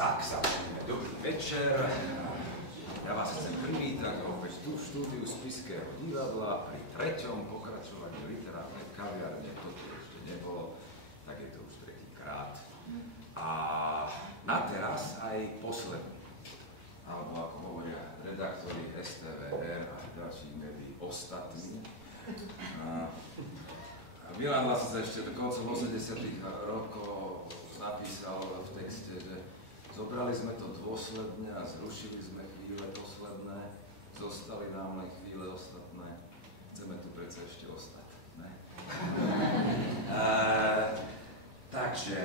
Tak, samozrejme, dobrý večer. Ja vás chcem privítať opäť tu v štúdiu Spišského divadla pri treťom pokračovaní literárnej kaviarne. Toto ešte nebolo, tak je to už tretíkrát. A na teraz aj posledný, alebo ako hovoria redaktori STVR a ďalší médií ostatní. Milan Lasica ešte do koncom 80. rokov napísal v texte, že zobrali sme to dôsledne a zrušili sme chvíle posledné, zostali nám len chvíle ostatné, chceme tu predsa ešte ostať, ne? Takže,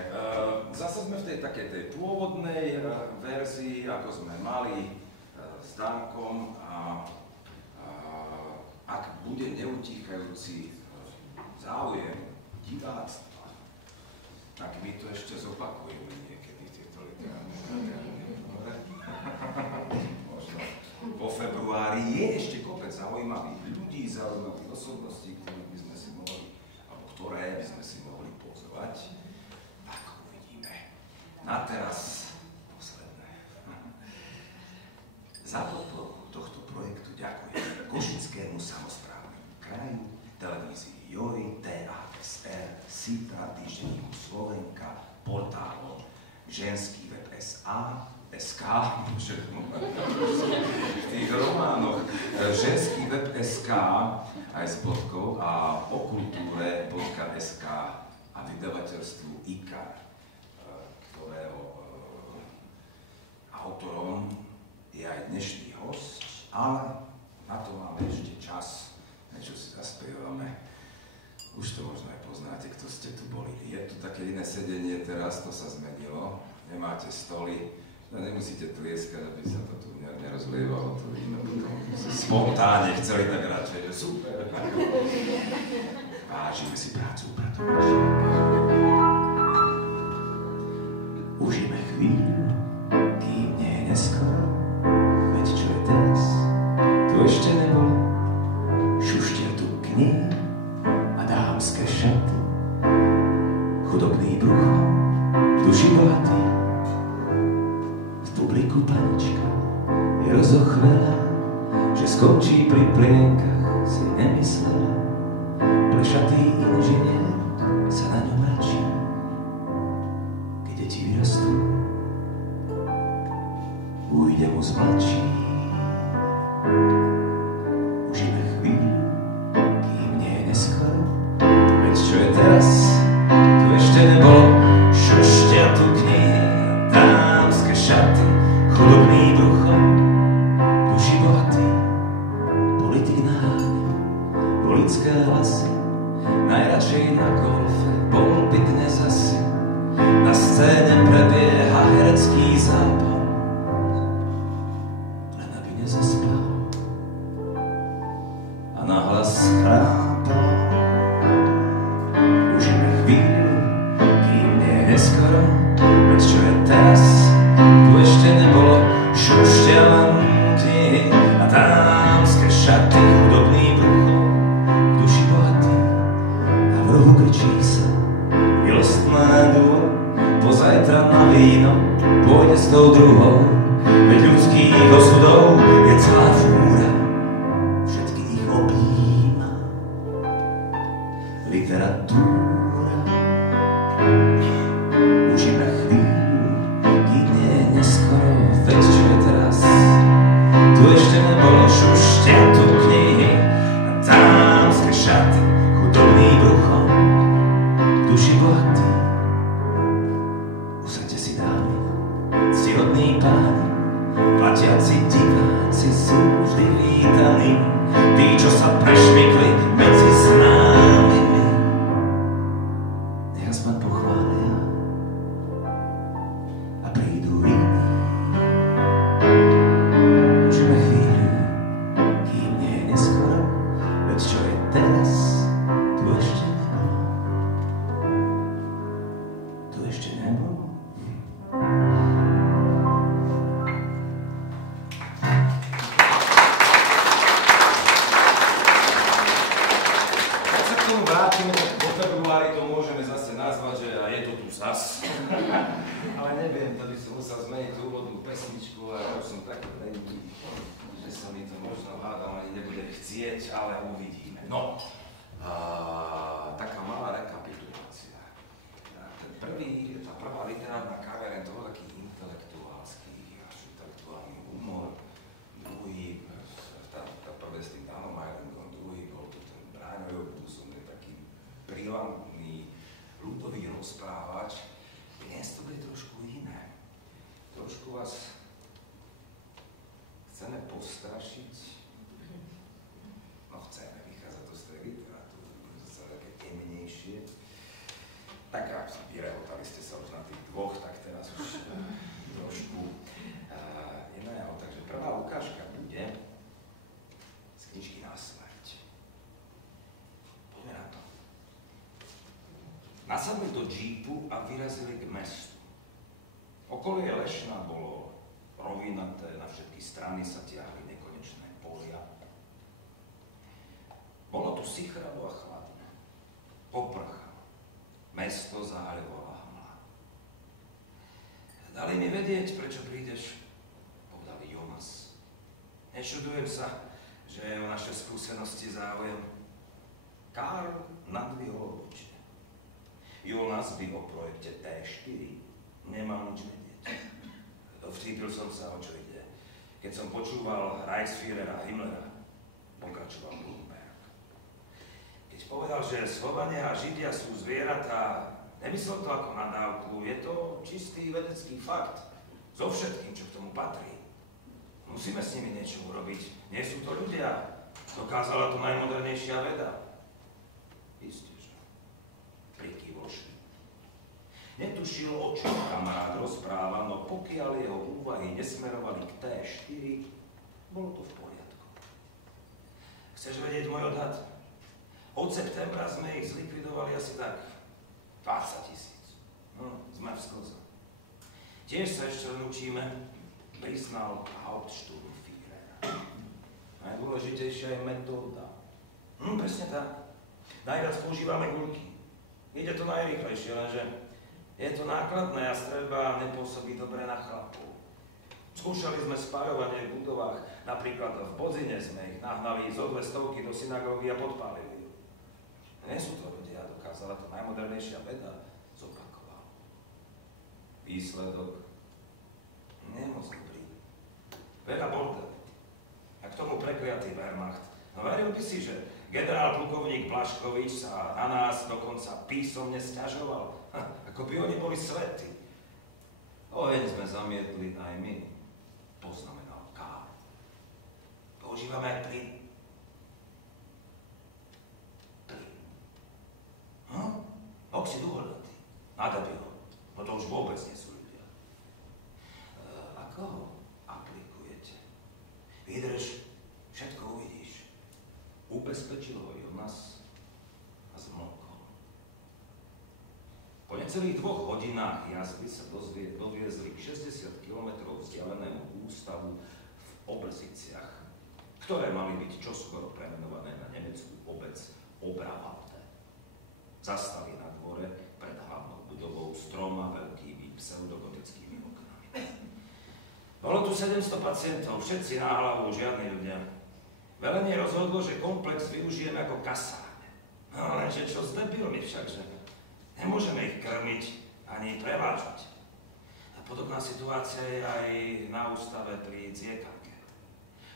zase sme v tej takej tej pôvodnej verzii, ako sme mali s Dankom, a ak bude neutíchajúci záujem diváctva, tak my to ešte zopakujeme niekedy, tieto literárne kaviarne. Možno vo februári je ešte kopec zaujímavých ľudí, zaujímavých osobností, ktoré by sme si mohli pozvať. Tak uvidíme. Na teraz posledné. Za podporu tohto projektu ďakujem Košickému samosprávnemu kraju, televízii Joj, TASR, SITA, týždenníku Slovenka, portálom Ženský web SK, v tých románoch Ženský web SK aj s bodkou a o kultúre.sk a vydavateľstvu IKAR, ktorého autorom je aj dnešný host, ale na to máme ešte čas, niečo si zaspievame. Už to možno aj poznáte, kto ste tu boli. Je tu také iné sedenie teraz, to sa zmenilo. Nemáte stoly, no nemusíte tlieskať, aby sa to tu nerozlievalo to víno. Spontánne chceli tak radšej, že super. Vážime si prácu upratovača. Užíme chvíľu, kým nie je neskoro. Veď čo je teraz, to ešte nebolo. Šuštia tu knihy, dámske šaty, chudobný brucho, v duši bohatý. V publiku panička je rozochvelá, že skončí pri plienkach, si nemyslela. Plešatý inžinier sa na ňom mračí, keď deti vyrastú, ujde mu z mladší. Užíme chvíľu, kým nie je neskoro. Čo je teraz, to ešte nebolo. Šuštia tu knihy, dámske šaty, chudobný brucho, duši bohatý. Politik náháňa volické hlasy, najradšej na golfe, bol by dnes asi. Na scéne prebieha herecký zápal, len aby nezaspal a nahlas chrápal. Neskoro, veď čo je teraz, tu ešte nebolo. Šuštia len knihy a dámske šaty, chudobný brucho, v duši bohatý. A v rohu kričí sa milostné duo, pozajtra na víno pôjde s tou druhou. Veď ľudských osudov je celá fúra, všetky ich objíma literatúra. Užíme chvíľu, kým nie je neskoro. Veď čo je teraz, tu ešte nebolo. Šuštia tu knihy a dámske šaty, chudobný brucho, v duši bohatý. Usaďte si dámy, ctihodní páni, platiaci diváci sú vždy vítaní. Tí, čo sa prešmykli medzi známymi, nech aspoň pochvália a prídu iní. Užíme chvíľu, kým nie je neskoro. Veď čo je teraz, tu ešte nebolo. Tu ešte nebolo. Vrátime, tak po februári to môžeme zase nazvať, že je to tu zas. Ale neviem, to by som musel zmeniť úvodnú pesničku a ja už som taký lenivý, že sa mi to možno hádam ani nebude chcieť, ale uvidíme. No, taká malá rekapitulácia. Tá prvá literárna kaviareň, to bol taký intelektuálny humor. Druhý, tá prvé s tým Danom Majlingom, druhý bol to ten Bráňo Jobús, on je taký brilantný ľudový rozprávač. Dnes to bude trošku iné. Trošku vás chceme postrašiť. No chceme, vychádza to z tej literatúry, bude to sa také temnejšie. Tak ak vyrehotali ste sa už na tých dvoch, tak teraz už trošku iného. Takže prvá ukážka bude z knižky Na smrť. Poďme na to. Nasadli do džípu a vyrazili k mestu. Okolie Lešna bolo rovinaté, na všetky strany sa tiahli nekonečné polia. Bolo tu sichravo a chladné. Poprchalo. Mesto zahaľovala hmla. Dali mi vedieť, prečo prídeš, povedal Jonas. Nečudujem sa, že je o naše skúsenosti záujem. Karl nadvihol obočie. Jonas by o projekte T4 nemal nič vedieť. Dovtípil som sa, o čo ide. Keď som počúval Reichsführera Himmlera, pokračoval Blumberg. Keď povedal, že Slovania a Židia sú zvieratá, nemyslel to ako nadávku, je to čistý vedecký fakt. So všetkým, čo k tomu patrí. Musíme s nimi niečo urobiť. Nie sú to ľudia. Dokázala to najmodernejšia veda. Isté, že. Prikyvol Schmidt. Netušil, o čom kamarád rozpráva, no pokiaľ jeho úvahy nesmerovali k T4, bolo to v poriadku. Chceš vedieť môj odhad? Od septembra sme ich zlikvidovali asi tak 20 000. No, sme v sklze. Tiež sa ešte len učíme, priznal Hauptsturmführer. Najdôležitejšia je metóda. Presne tak. Najviac používame guľky. Ide to najrýchlejšie, lenže je to nákladné a streľba nepôsobí dobre na chlapov. Skúšali sme spájovanie v budovách, napríklad v Bodzine sme ich nahnali zo 200 do synagógy a podpálili. Nie sú to ľudia, dokázala to najmodernejšia veda, zopakoval. Výsledok nie je moc dobrý. Veda bordel. A k tomu prekliatý Wehrmacht. No veril by si, že generál plukovník Blaškovič sa na nás dokonca písomne sťažoval, ako by oni boli svätí. Oheň sme zamietli aj my, poznamenal Karl. Používame aj plyn. Oxid uholnatý. Nadabi ho. No to už vôbec nie sú ľudia. Ako ho aplikujete? Vydrž, všetko uvidíš. Ubezpečil ho Jonas a zmlkol. Po necelých 2 hodinách jazdy sa doviezli k 60 km vzdialenému ústavu v Oberziciach, ktoré mali byť čoskoro premenované na nemeckú obec Oberwalde. Zastali na dvore pred hlavnou budovou s 3 veľkými pseudogotickými oknami. Bolo tu 700 pacientov, všetci na hlavu, žiadni ľudia. Velenie rozhodlo, že komplex využijeme ako kasárne. No lenže čo s debilmi všakže? Nemôžeme ich krmiť ani prevážať. A podobná situácia je aj na ústave pri Dziekanke.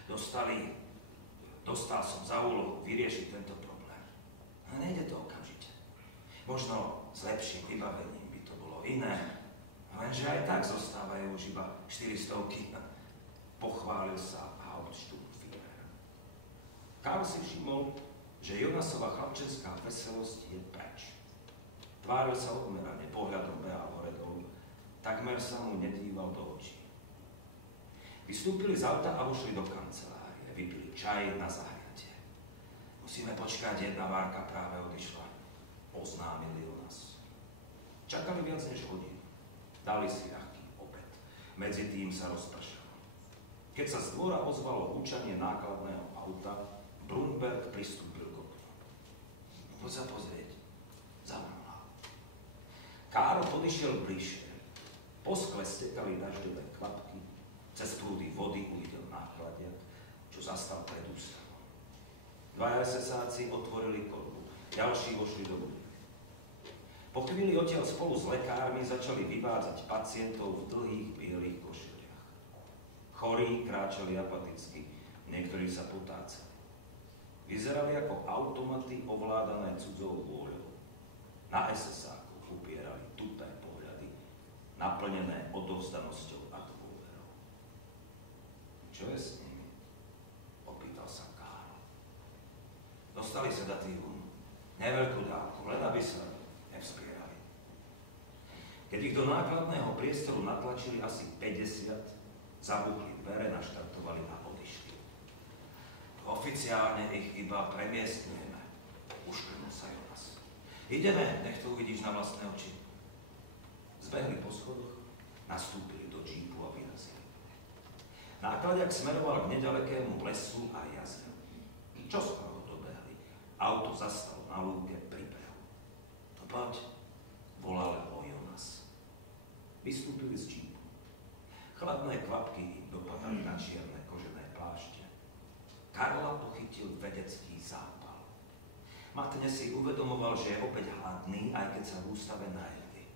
Dostal som za úlohu vyriešiť tento problém. A nejde to okamžite. Možno s lepším vybavením by to bolo iné, lenže aj tak zostávajú už iba 400. Pochválil sa Hauptsturmführer. Karl si všimol, že Jonasova chlapčenská veselosť je preč. Tváril sa odmerane, pohľadom behal hore dolu, takmer sa mu nedíval do očí. Vystúpili z auta a vošli do kancelárie, vypili čaj na zahriatie. Musíme počkať, jedna várka práve odišla. Oznámil Jonas. Čakali viac než hodinu. Dali si ľahký obed. Medzi tým sa rozpršalo. Keď sa z dvora ozvalo húčanie nákladného auta, Blumberg pristúpil k oknu. Poď sa pozrieť. Zamrmlal. Karl Karl podišiel bližšie. Po skle stekali dažďové kvapky, cez prúdy vody uvidel nákladiak, čo zastal pred ústavom. Dvaja SS-áci otvorili korbu, ďalší vošli do budky. Po chvíli odtiaľ spolu s lekármi začali vyvádzať pacientov v dlhých bielých košeliach. Chorí kráčali apaticky, niektorí sa potácali. Vyzerali ako automaty ovládané cudzou vôľou. Na SS-ákov upierali tupé pohľady, naplnené odovzdanosťou a dôverou. Čo je s nimi? Opýtal sa Karl. Dostali sedatívum, neveľkú dávku, len aby sa nevzpierali. Keď ich do nákladného priestoru natlačili asi 50, zabuchli dvere, naštartovali a odišli. Oficiálne ich iba premiestňujeme, uškrnul sa Jonas. Ideme, nech to uvidíš na vlastné oči. Zbehli po schodoch, nastúpili do džípu a vyrazili. Nákladiak smeroval k nedalekému lesu a jazeru. Čoskoro ho dobehli. Auto zastalo na lúke pri behu. To poď, volal ho Jonas. Vystúpili z džípu. Chladné kvapky im dopadali na čierne kožené plášte. Karla pochytil vedecký zápal. Matne si uvedomoval, že je opäť hladný, aj keď sa v ústave najedli.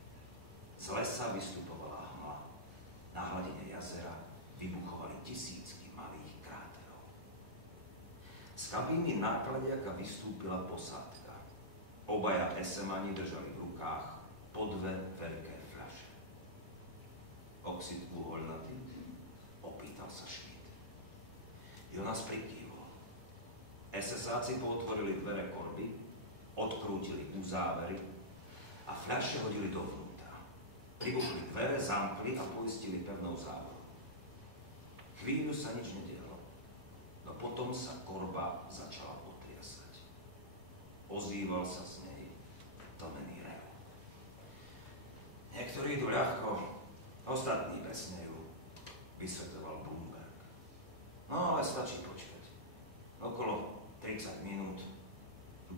Z lesa vystupovala hmla. Na hladine jazera vybuchovali tisícky malých kráterov. Z kabíny nákladiaka vystúpila posádka. Obaja esemani držali v rukách po dve veľké fľaše. Oxid uhoľnatý? Opýtal sa Schmidt. Jonas prikývol. SS-áci pootvorili dvere korby, odkrútili uzávery a fľaše hodili dovnútra. Pribuchli dvere, zamkli a poistili pevnou závorou. Chvíľu sa nič nedialo, no potom sa korba začala otriasať. Ozýval sa z nej tlmený rev. Niektorí idú ľahko, ostatní besnejú, vysvetľoval Bloomberg. No ale stačí počkať. Okolo 30 minút.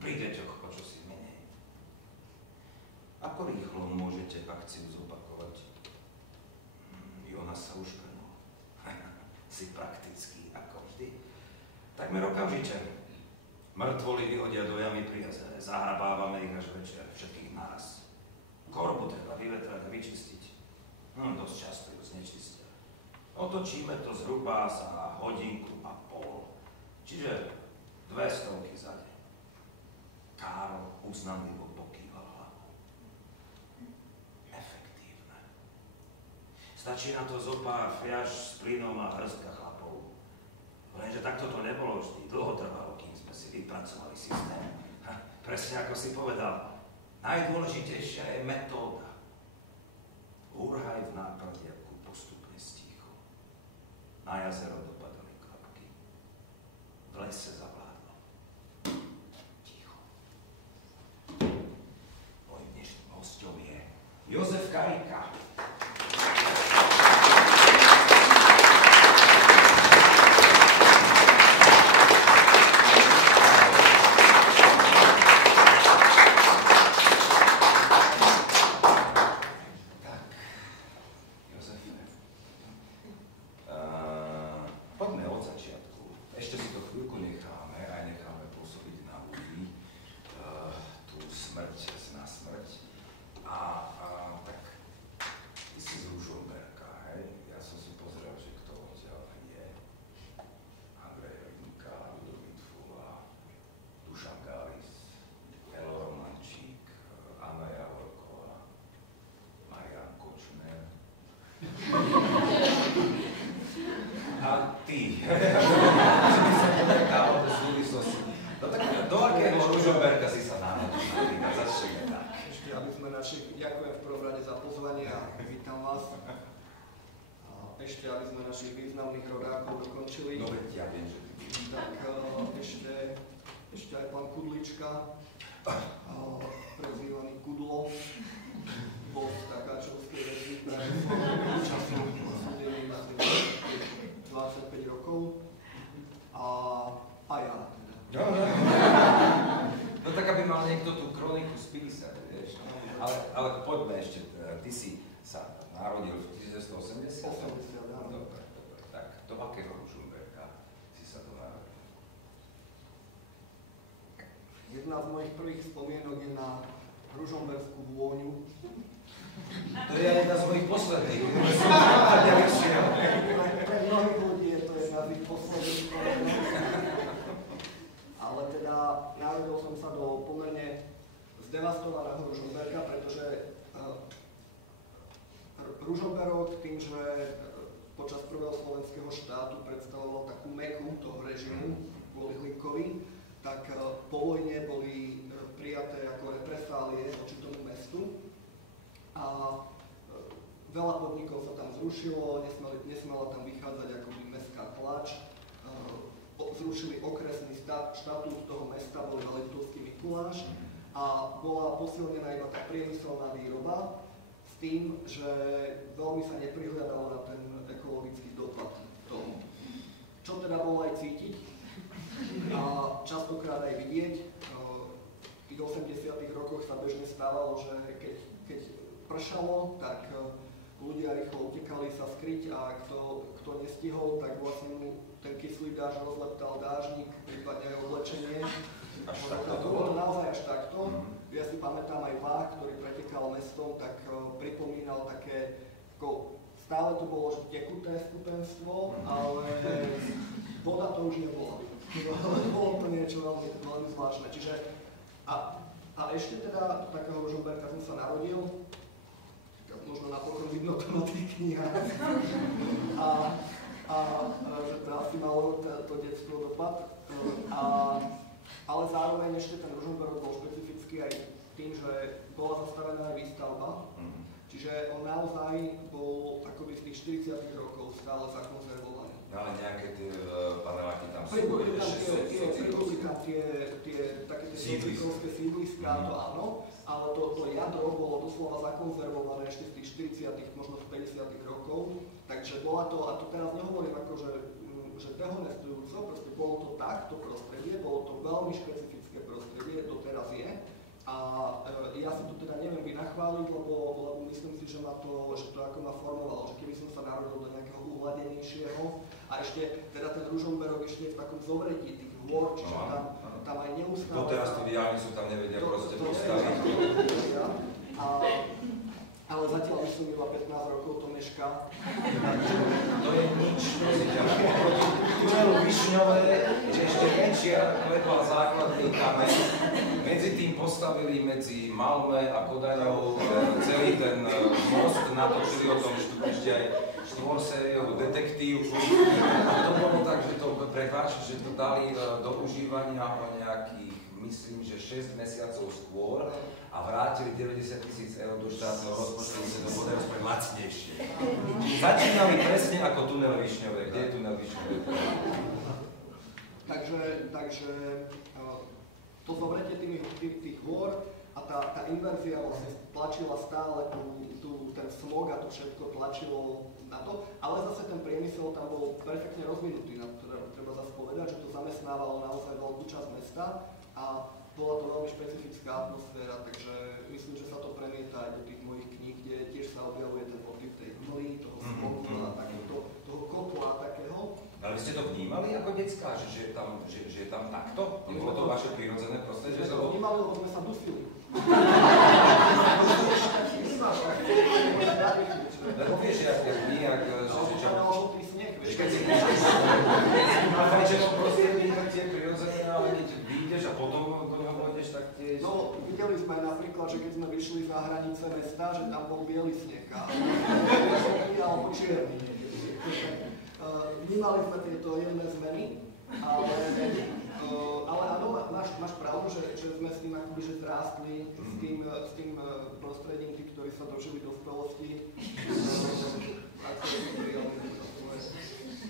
Pri deťoch o čosi menej. Ako rýchlo môžete akciu zopakovať? Jonas sa uškrnul. Si praktický, ako vždy. Takmer okamžite. Mŕtvoli vyhodia do jamy pri jazere. Zahrabávame ich až večer, všetkých naraz. Korbu treba vyvetrať a vyčistiť. Dosť často ju znečistia. Otočíme to zhruba za hodinku a pol. Čiže 200 za deň. Karl uznanlivo pokýval hlavou. Efektívne. Stačí na to zo pár fľaš s plynom a hrstka chlapov. Lenže takto to nebolo vždy. Dlho trvalo, kým sme si vypracovali systém. Presne ako si povedal, najdôležitejšia je metóda. Úrhaj v nákladiaku postupne stíchol. Na jazero dopadali kvapky. V lese zavládlo. Ticho. Mojím dnešným hosťom je Jozef Karika. Ešte, aby sme našich významných rodákov dokončili. No veď ja viem, že tak ešte aj pán Kudlička, prezývaný Kudlo, bol v takáčovskej väzbi času súdený na 25 rokov. A ja teda. No tak aby mal niekto tú kroniku spísať, vieš. A Ale poďme ešte, ty si sa narodil v 1980? 80, áno. Dobre. Tak, do akého Ružomberka si sa to narodil? Jedna z mojich prvých spomienok je na ružomberskú vôňu. To je jedna z mojich posledných. Pre mnohých ľudí je to jedna z ich posledných spomienok. Ale teda narodil som sa do pomerne zdevastovaného Ružomberka, pretože Ružomberok tým, že počas prvého slovenského štátu predstavoval takú meku toho režimu kvôli Hlinkovi, tak po vojne boli prijaté ako represálie voči tomu mestu a veľa podnikov sa tam zrušilo, nesmela tam vychádzať akoby mestská tlač, zrušili okresný štatút toho mesta, boli na Liptovský Mikuláš a bola posilnená iba tá priemyselná výroba s tým, že veľmi sa neprihľadalo na ten ekologický dopad toho. Čo teda bolo aj cítiť a častokrát aj vidieť. V tých 80. rokoch sa bežne stávalo, že keď pršalo, tak ľudia rýchlo utekali sa skryť a kto nestihol, tak vlastne mu ten kyslý dážď rozleptal dážnik, prípadne aj oblečenie. Až takto to bolo bolo? naozaj až takto. Ja si pamätám aj váh, ktorý pretekal mestom, tak pripomínal také, stále to bolo tekuté stupenstvo, ale voda to už nebola. Bolo to niečo veľmi zvláštne. Čiže, a ešte teda do takého Ružomberka som sa narodil, možno napokon vidno to na tých knihách. A že to asi malo to detstvo dopad. Ale zároveň ešte ten Ružomberok bol špecifický aj tým, že bola zastavená aj výstavba. Čiže on naozaj bol akoby z tých 40 rokov stále zakonzervovaný. No ale nejaké tie paneláky tam sú, Pribudli tam tie také socikovské sídliská, to áno, ale to jadro bolo doslova zakonzervované ešte z tých 40, možno z 50 rokov, takže bola to, a to teraz nehovorím ako, že dehonestujúco, proste bolo to takto prostredie, bolo to veľmi špecifické prostredie, to teraz je. A ja si to teda neviem vynachváliť, lebo myslím si, že to ako ma formovalo, že keby som sa narodil do nejakého uhladenejšieho a ešte teda ten Ružomberok ešte v takom zovretí tých hôr, čiže tam aj neustále... Doteraz tí diaľnicu tam nevedia proste postaviť. Ale zatiaľ už som iba 15 rokov to mešká. To je nič, prosím ťa. Tunelu Višňové, že ešte menšia klepal základný kameň. Medzi tým postavili medzi Malmö a Kodaňou celý ten most, natočili o tom ešte aj štvorsériovú detektívku. A to bolo tak, že to dali do užívania o nejakých, myslím, že 6 mesiacov skôr a vrátili 90 000 eur do štátneho rozpočtu, že to bolo pre lacnejšie. Začínali presne ako tunel Višňové. Kde je tunel Višňové? Takže to zovretie tých hôr a tá inverzia vlastne tlačila stále ten smog a to všetko tlačilo na to, ale zase ten priemysel tam bol perfektne rozvinutý, na to treba zase povedať, že to zamestnávalo naozaj veľkú časť mesta a bola to veľmi špecifická atmosféra, takže myslím, že sa to premieta aj do tých mojich kníh, kde tiež sa objavuje ten motiv tej hmly, toho smogu a toho kotla takého. Ale vy ste to vnímali ako decká, že je tam takto? Bolo to vaše prirodzené prostredie? Sme to vnímali, lebo sme sa dusili. Lebo vieš, jak my, žltý sneh. keď si prostredie, tak tie prirodzené, ale keď vyjdeš a potom do neho pôjdeš, tak tiež... No, videli sme napríklad, že keď sme vyšli za hranice mesta, že tam bol biely sneh alebo čierny. Vnímali sme tieto jemné zmeny, ale áno, máš pravdu, že sme s tým akoby že zrástli, s tým prostredím, tí, ktorí sa dožili dospelosti.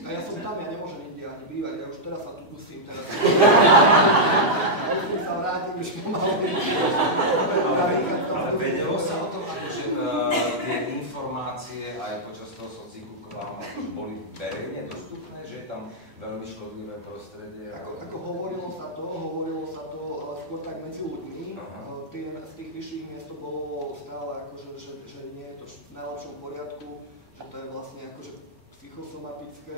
A ja som tam, ja nemôžem nikde ani bývať, ja už teraz sa tu dusím teraz. Musím sa vrátiť už pomaly. Ale vedelo sa o tom, že tie informácie aj počas toho sociku k vám boli verejne dostupné, že je tam veľmi škodlivé prostredie? Ako hovorilo sa to, ale skôr tak medzi ľuďmi. Z tých vyšších miest to bolo stále akože, že nie je to v najlepšom poriadku, že to je vlastne akože psychosomatické.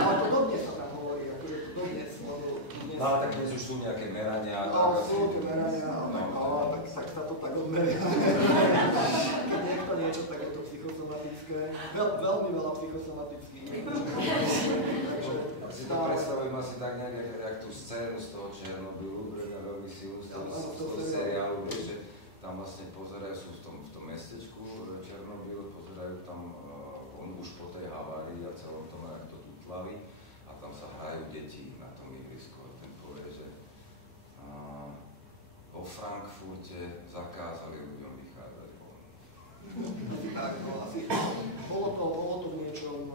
Ale to dodnes sa tam hovorí, akože to dodnes, lebo dnes... No ale tak dnes už sú nejaké merania. No, sú tie merania, ale tak sa to tak odmeria. Keď niekto niečo, tak je to psychosomatické. Veľmi veľa psychosomatických. Takže... Si to predstavujem asi tak nejak, jak tú scénu z toho Černobylu, veľmi silnú z toho seriálu, že tam vlastne pozerajú, sú v tom mestečku Černobyl, pozerajú tam on už po tej havárii a celom tom, jak to tutlaví, a tam sa hrajú deti na tom ihrisku. Ten povie, že vo Frankfurte zakázali ľuďom vychádzať von. Tak, no asi bolo to v niečom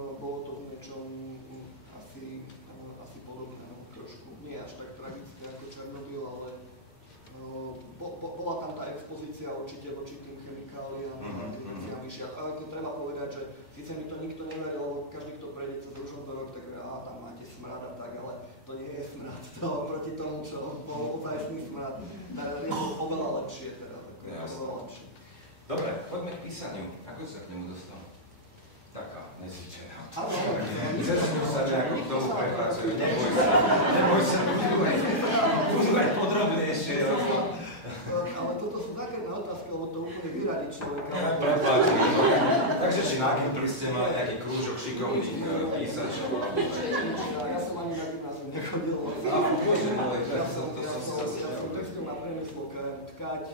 asi podobné, trošku. Nie až tak tragické ako Černobyl, ale bola tam tá expozícia určite voči tým chemikáliám a tým veciam vyššia. Ale to treba povedať, že síce mi to nikto neveril, lebo každý, kto prejde cez Ružomberok, tak tam máte smrad a tak, ale to nie je smrad. To proti tomu, čo bol ozajstný smrad, je to oveľa lepšie teraz. Oveľa lepšie. Dobre, poďme k písaniu. Ako sa k nemu dostal? Taká nezvyčajná. Cez sa nejako k tomu prepracuje. Neboj sa, budú aj podrobnejšie. Ale toto sú také otázky, lebo to úplne vyradí človeka. Prepáčte. Takže či na Gimply ste mali nejaký krúžok šikovných písačov? Ja som ani na gymnázium nechodil. Ja som textil na priemyslovke, tkať,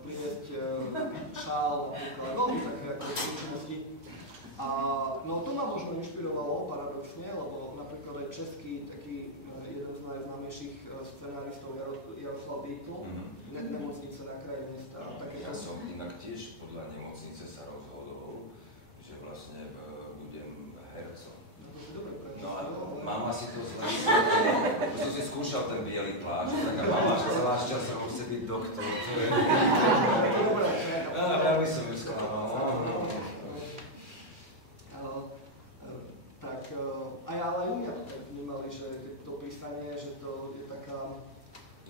pliesť šál, napríklad, veľmi také ako skúsenosti. A no to ma možno inšpirovalo paradoxne, lebo napríklad aj český taký jeden z najznámejších scenáristov Jaroslav Bíkl, Nemocnice na kraji mesta. Ja som inak tiež podľa Nemocnice sa rozhodol, že vlastne budem hercom. No a mama si to znala, som si skúšal ten biely plášť, tak a mama celá šťasť musí byť doktor. Ja by som ju sklamal. Tak aj ale u mňa tak vnímali, že to písanie, že to je taká...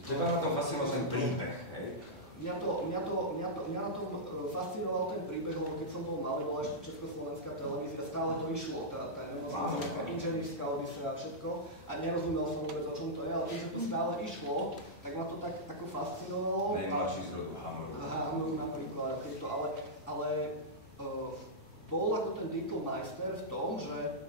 Teba na tom fascinoval ten príbeh, hej? Mňa na tom fascinoval ten príbeh, lebo keď som bol malý, bola ešte československá televízia, stále to išlo, tá nemocnica, inžinierska odisea, všetko, a nerozumel som vôbec, o čom to je, ale tým, že to stále išlo, tak ma to tak ako fascinovalo. Najmladší z rodu Hamoru napríklad, ale bol ako ten Dietlmeister v tom, že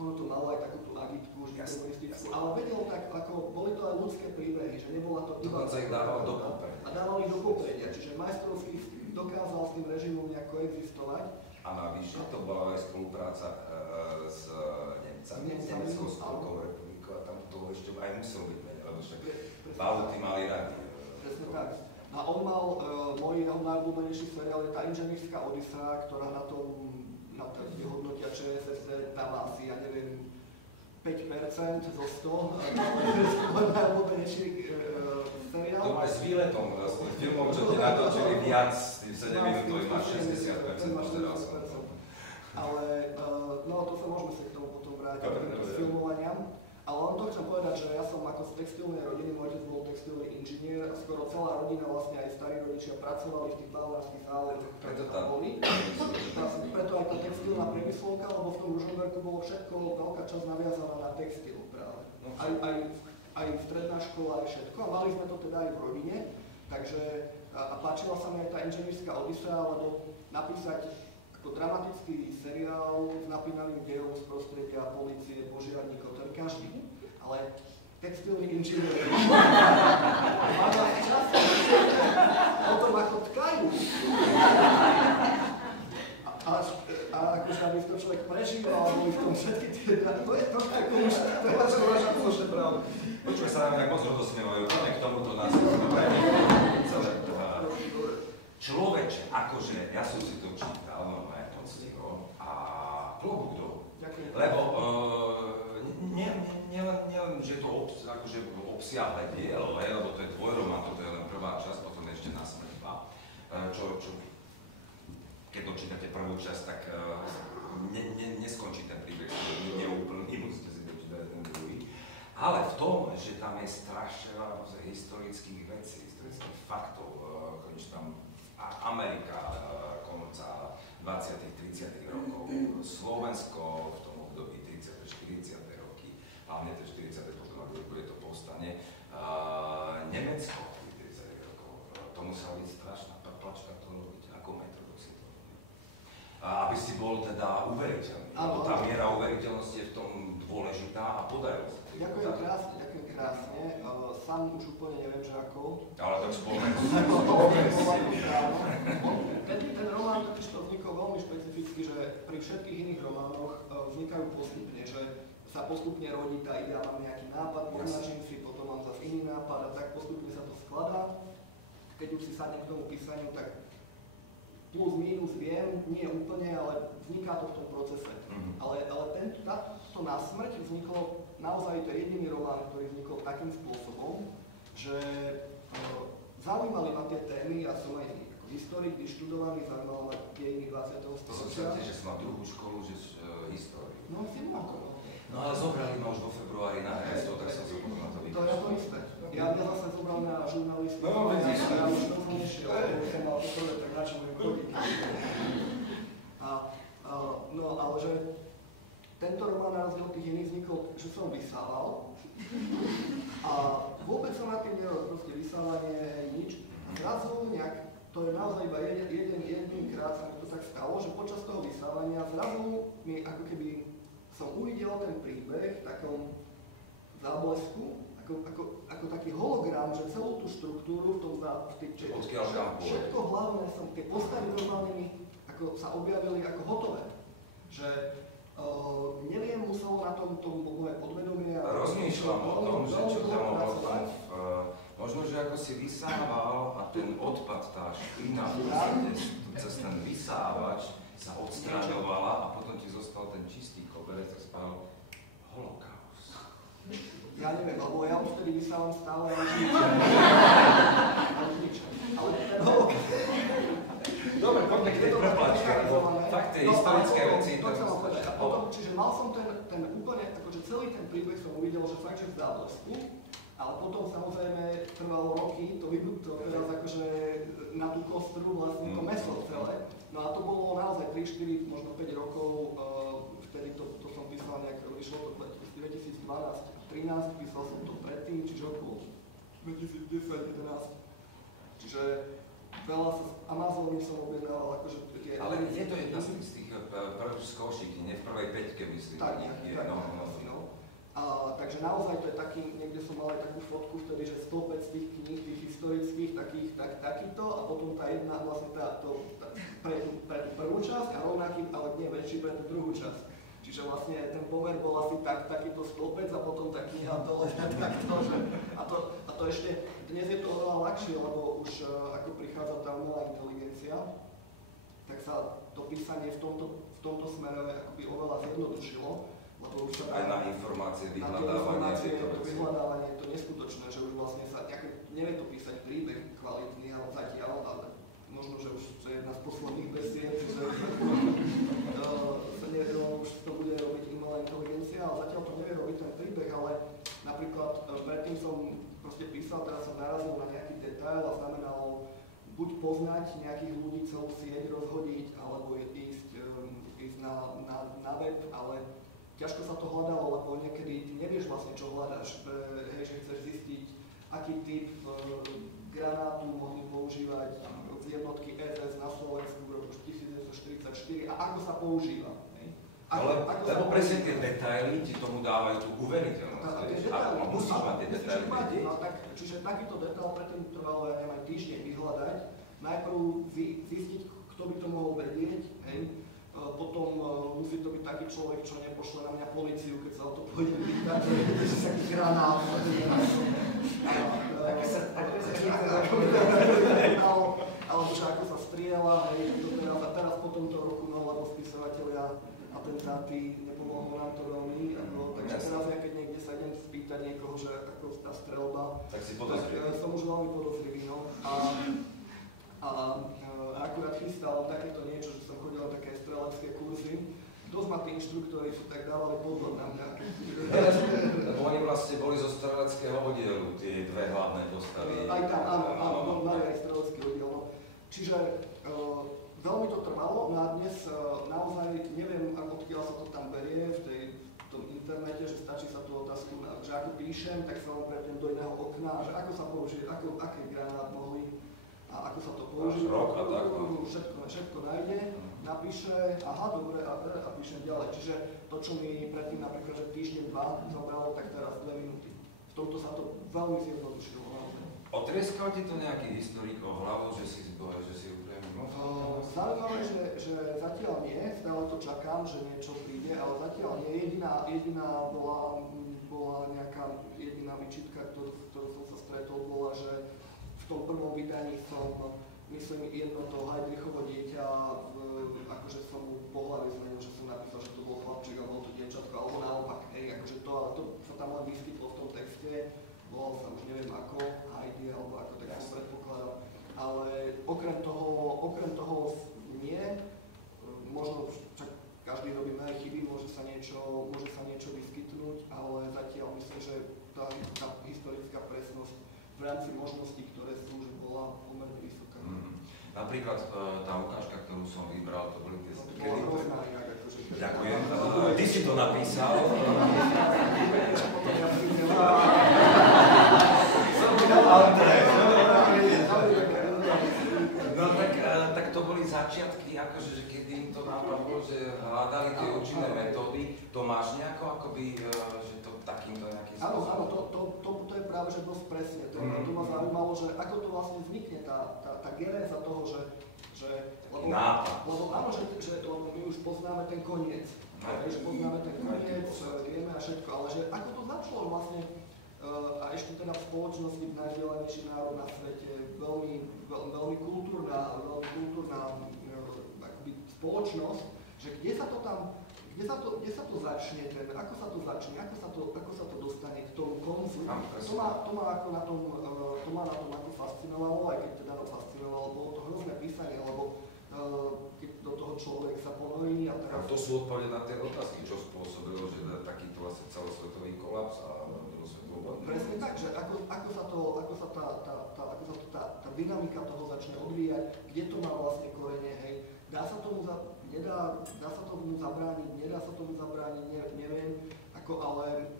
ono to malo aj takú tú agitku, komunistickú, ale vedel tak, ako boli to aj ľudské príbehy, že nebola to iba... Dokonca ich dával do popredia. A dávali do popredia, čiže majstrovský dokázal s tým režimom nejako existovať. A navyše to bola aj spolupráca s Nemcami, s Nemeckou spolkovou republikou, a tam toho ešte aj musel byť menej, lebo však Bauty mali radi. Presne tak. A on mal, môj jeho najobľúbenejší seriál je tá inžinierska Odisea, ktorá na tom hodnotia ČSSD, tam asi, ja neviem, 5% zo 100, môj najobľúbenejší seriál. To máš s výletom, s tým filmom, čo ti natočili viac, tým 7 minútovým má 60% pozeral som. Ale, no to sa môžeme sa k tomu potom vrátiť, k filmovaniam. Ale len to chcem povedať, že ja som ako z textilnej rodiny, môj otec bol textilný inžinier a skoro celá rodina, vlastne aj starí rodičia pracovali v tých bavárskych záležoch, ktoré tam boli. Preto aj tá textilná priemyslovka, lebo v tom Ružomberku bolo všetko, veľká časť naviazaná na textil práve. Aj stredná škola, aj všetko. A mali sme to teda aj v rodine, takže a páčila sa mi aj tá inžinierská Odisea, lebo napísať ako dramatický seriál s napínaným dejom z prostredia polície, požiarníkov, to je každý, ale textilný inžinier má čas o tom, ako tkajú. A akože aby to človek prežíval, alebo v tom všetky tie dňa, to je trošku ako už, to je vaša absolútne pravda. Počuj sa nám nejak moc rozosmievajú, poďme k tomuto nás. Človeče, akože, ja som si to čítal, no aj poctivo, a klobúk dolu. Lebo nielen, že to akože obsiahle dielo, lebo to je tvoj román, to je len prvá časť, potom ešte na smrť 2, čo keď dočítate prvú časť, tak neskončí ten príbeh, neúplný, musíte si dočítať ten druhý. Ale v tom, že tam je strašne veľa historických vecí, historických faktov, chodíš tam hlavne to 40. potom, ako bude to povstanie. Nemecko, 30 rokov, to musela byť strašná prplačka to robiť, ako metrodu si to robí. Aby si bol teda uveriteľný, lebo tá miera uveriteľnosti je v tom dôležitá a podarilo sa. Ďakujem krásne. Sám už úplne neviem, že ako. Ale tak spomenú. Ten román totiž to vznikol veľmi špecificky, že pri všetkých iných románoch vznikajú postupne, že sa postupne rodí tá idea, mám nejaký nápad, poznačím si, potom mám zase iný nápad a tak postupne sa to skladá. Keď už si sadnem k tomu písaniu, tak plus, mínus viem, nie úplne, ale vzniká to v tom procese. Ale táto na smrť vzniklo, naozaj to je jediný román, ktorý vznikol takým spôsobom, že zaujímali ma tie témy, ja som aj ako historik, vyštudovaný, zaujímalo ma dejiny 20. storočia. Že som mal druhú školu, že históriu. No, simulátor. No ale zobrali ma už vo februári na herectvo, tak som sa potom na to vypíšel. To je to isté. Ja mňa zase zobral na žurnalistu. No, vidíš. Ja už to som nešiel, lebo som mal to prvé, tak načo budem chodiť. No, ale že tento román na rozdiel tých iných vznikol, že som vysával. A vôbec som nad tým nerobil, proste vysávanie, nič. A zrazu nejak, to je naozaj iba jedinkrát sa mi to tak stalo, že počas toho vysávania zrazu mi ako keby som uvidel ten príbeh v takom záblesku, ako taký hologram, že celú tú štruktúru v tom všetko hlavné som, tie postavy normálne mi ako sa objavili ako hotové. Že neviem, muselo na tom moje podvedomie. Rozmýšľam o tom, že čo tam potom možno, že ako si vysával a ten odpad, tá špina cez ten vysávač sa odstraňovala a potom ti zostal ten čistý koberec a spal holokaust. Ja neviem, lebo ja už vtedy vysávam stále a nič. Ale ten holokaust... Dobre, poďme k tej prepláčke, fakt tie historické veci... A potom, čiže mal som ten úplne, akože celý ten príbeh som uvidel, že fakt, že v záblesku, ale potom samozrejme trvalo roky to teraz akože na tú kostru vlastne to mäslo celé. No a to bolo naozaj 3, 4, možno 5 rokov, vtedy to som písal nejak, vyšlo to 2012 a 2013, písal som to predtým, čiže okolo 2010-2011. Čiže veľa sa z Amazóny som objednával, akože tie... Ale je to jedna z tých prvých skôšiky, nie v prvej peťke, myslím. Tak, takže naozaj to je taký, niekde som mal aj takú fotku vtedy, že stĺpec tých kníh, tých historických, takýto, a potom tá jedna, vlastne pre tú prvú časť a rovnaký, ale nie väčší pre tú druhú časť. Čiže vlastne ten pomer bol asi takýto stĺpec a potom tá kniha dole takto, že... A to ešte, dnes je to oveľa ľahšie, lebo už ako prichádza tá umelá inteligencia, tak sa to písanie v tomto smere akoby oveľa zjednodušilo, lebo už sa aj na informácie, vyhľadávanie, to vyhľadávanie je to neskutočné, že už vlastne sa nevie to písať príbeh kvalitný, ale zatiaľ, ale možno, že už to je jedna z posledných besied, že sa nevie, už to bude robiť umelá inteligencia, ale zatiaľ to nevie robiť ten príbeh, ale napríklad predtým som proste písal, teraz som narazil na nejaký detail a znamenalo buď poznať nejakých ľudí, celú sieť rozhodiť, alebo ísť na web, ale ťažko sa to hľadalo, lebo niekedy ty nevieš vlastne, čo hľadaš, že chceš zistiť, aký typ granátu mohli používať z jednotky SS na Slovensku v roku 1944 a ako sa používa. Ale presne tie detaily ti tomu dávajú tú uveriteľnosť. Musíš mať tie detaily vedieť. Čiže takýto detail predtým trvalo, ja neviem, aj týždeň vyhľadať. Najprv zistiť, kto by to mohol vedieť, potom musí to byť taký človek, čo nepošle na mňa políciu, keď sa o to pôjde pýtať, že si taký granát. Alebo že ako sa strieľa, a teraz po tomto roku, no lebo spisovatelia atentáty, nepomohlo nám to veľmi, takže teraz ja keď niekde sa idem spýtať niekoho, že ako tá streľba, tak som už veľmi podozrivý, no. A akurát chystal takéto niečo, že som chodil na také strelecké kurzy. Dosť ma tí inštruktori si tak dávali pozor na mňa. Lebo oni vlastne boli zo streleckého oddielu, tie dve hlavné postavy. Aj tam, áno, mali aj strelecký oddiel. Čiže veľmi to trvalo, no a dnes naozaj neviem, odkiaľ sa to tam berie v tom tom internete, že stačí sa tú otázku, že ako píšem, tak sa vám pretnem do iného okna, že ako sa použije, aký granát mohli a ako sa to použije, všetko nájde, napíše, aha, dobre, a píšem ďalej. Čiže to, čo mi predtým napríklad, že týždeň, 2 zabralo, tak teraz 2 minúty. V tomto sa to veľmi zjednodušilo. Otrieskal ti to nejaký historik o hlavu, že si upriamil? Zaujímavé, že zatiaľ nie, stále to čakám, že niečo príde, ale zatiaľ nie. Jediná bola nejaká jediná výčitka, ktorú som sa stretol, bola, že v tom prvom vydaní som, myslím, jedno to Heidrichovo dieťa, akože som mu pohlavie zmenil, že som napísal, že to bol chlapček a bolo to dievčatko, alebo naopak, akože to sa tam len vyskytlo v tom texte, volal sa už neviem ako, Heidi, alebo ako tak som predpokladal. Ale okrem toho nie, možno však každý robí malé chyby, môže sa niečo vyskytnúť, ale zatiaľ myslím, že tá historická presnosť v rámci možností, ktoré sú, že bola pomerne vysoká. Napríklad tá ukážka, ktorú som vybral, to boli tie... Ďakujem. Ty si to napísal. No tak to boli začiatky, akože, že keď im to napadlo, že hľadali tie účinné metódy, to máš nejako akoby, že to takýmto nejakým spôsobom? Áno, to je práve, že dosť presne. To ma zaujímalo, že ako to vlastne vznikne, tá genéza toho, že lebo áno, že my už poznáme ten koniec. Vieme a všetko, ale že ako to začalo vlastne, a ešte teda v spoločnosti, v najvzdelanejší národ na svete, veľmi kultúrna akoby spoločnosť, že kde sa to začne, ako sa to dostane k tomu koncu. To ma na tom ako fascinovalo, aj keď teda fascinovalo, bolo to hrozné písanie, lebo keď do toho človek sa ponorí a teraz... A to sú odpovede na tie otázky, čo spôsobilo, že takýto vlastne celosvetový kolaps a druhosvetovú. Presne tak, že ako sa tá dynamika toho začne odvíjať, kde to má vlastne korene, hej. Dá sa tomu zabrániť, nedá sa tomu zabrániť, neviem, ale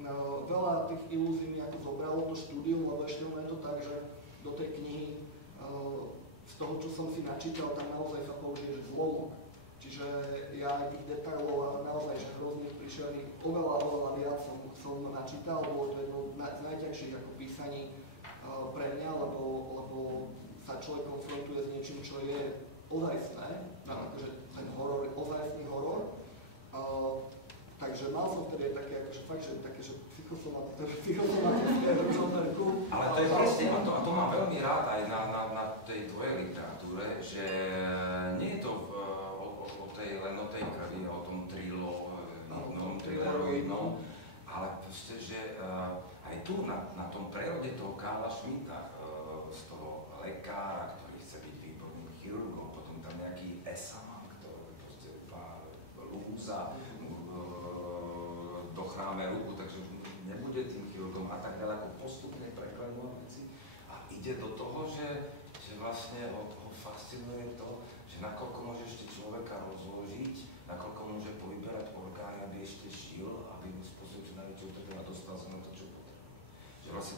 veľa tých ilúzií mi ako zobralo to štúdium, lebo ešte je to tak, že do tej knihy z toho, čo som si načítal, tam naozaj sa použije, že zlomok. Čiže ja aj tých detailov, ale naozaj, že hrozných príšerných, oveľa viac som načítal, bolo to jedno z najťažších ako písaní pre mňa, lebo sa človek konfrontuje s niečím, čo je ozajstné, akože ten horor je ozajstný horor. Takže mal som vtedy také, akože fakt, že také, že psychosomatické žomerku. Ale to je presne, a to mám veľmi rád aj na tej tvojej literatúre, že nie je to len o tej krvi, o tom thrilleroidnom, ale proste, že aj tu na tom prerode toho Karla Schmidta, z toho lekára, ktorý chce byť výborným chirurgom, potom tam nejaký esaman, ktorý proste lúza, dochráme ruku, takže nebude tým chirurgom a tak ďalej, ako postupne preklenú veci. A ide do toho, že vlastne ho fascinuje to, že nakoľko môže ešte človeka rozložiť, nakoľko môže povyberať orgány, aby ešte žil, aby mu spôsobil čo najväčšie utrpenie a dostal sa na to, čo potrebuje. Že vlastne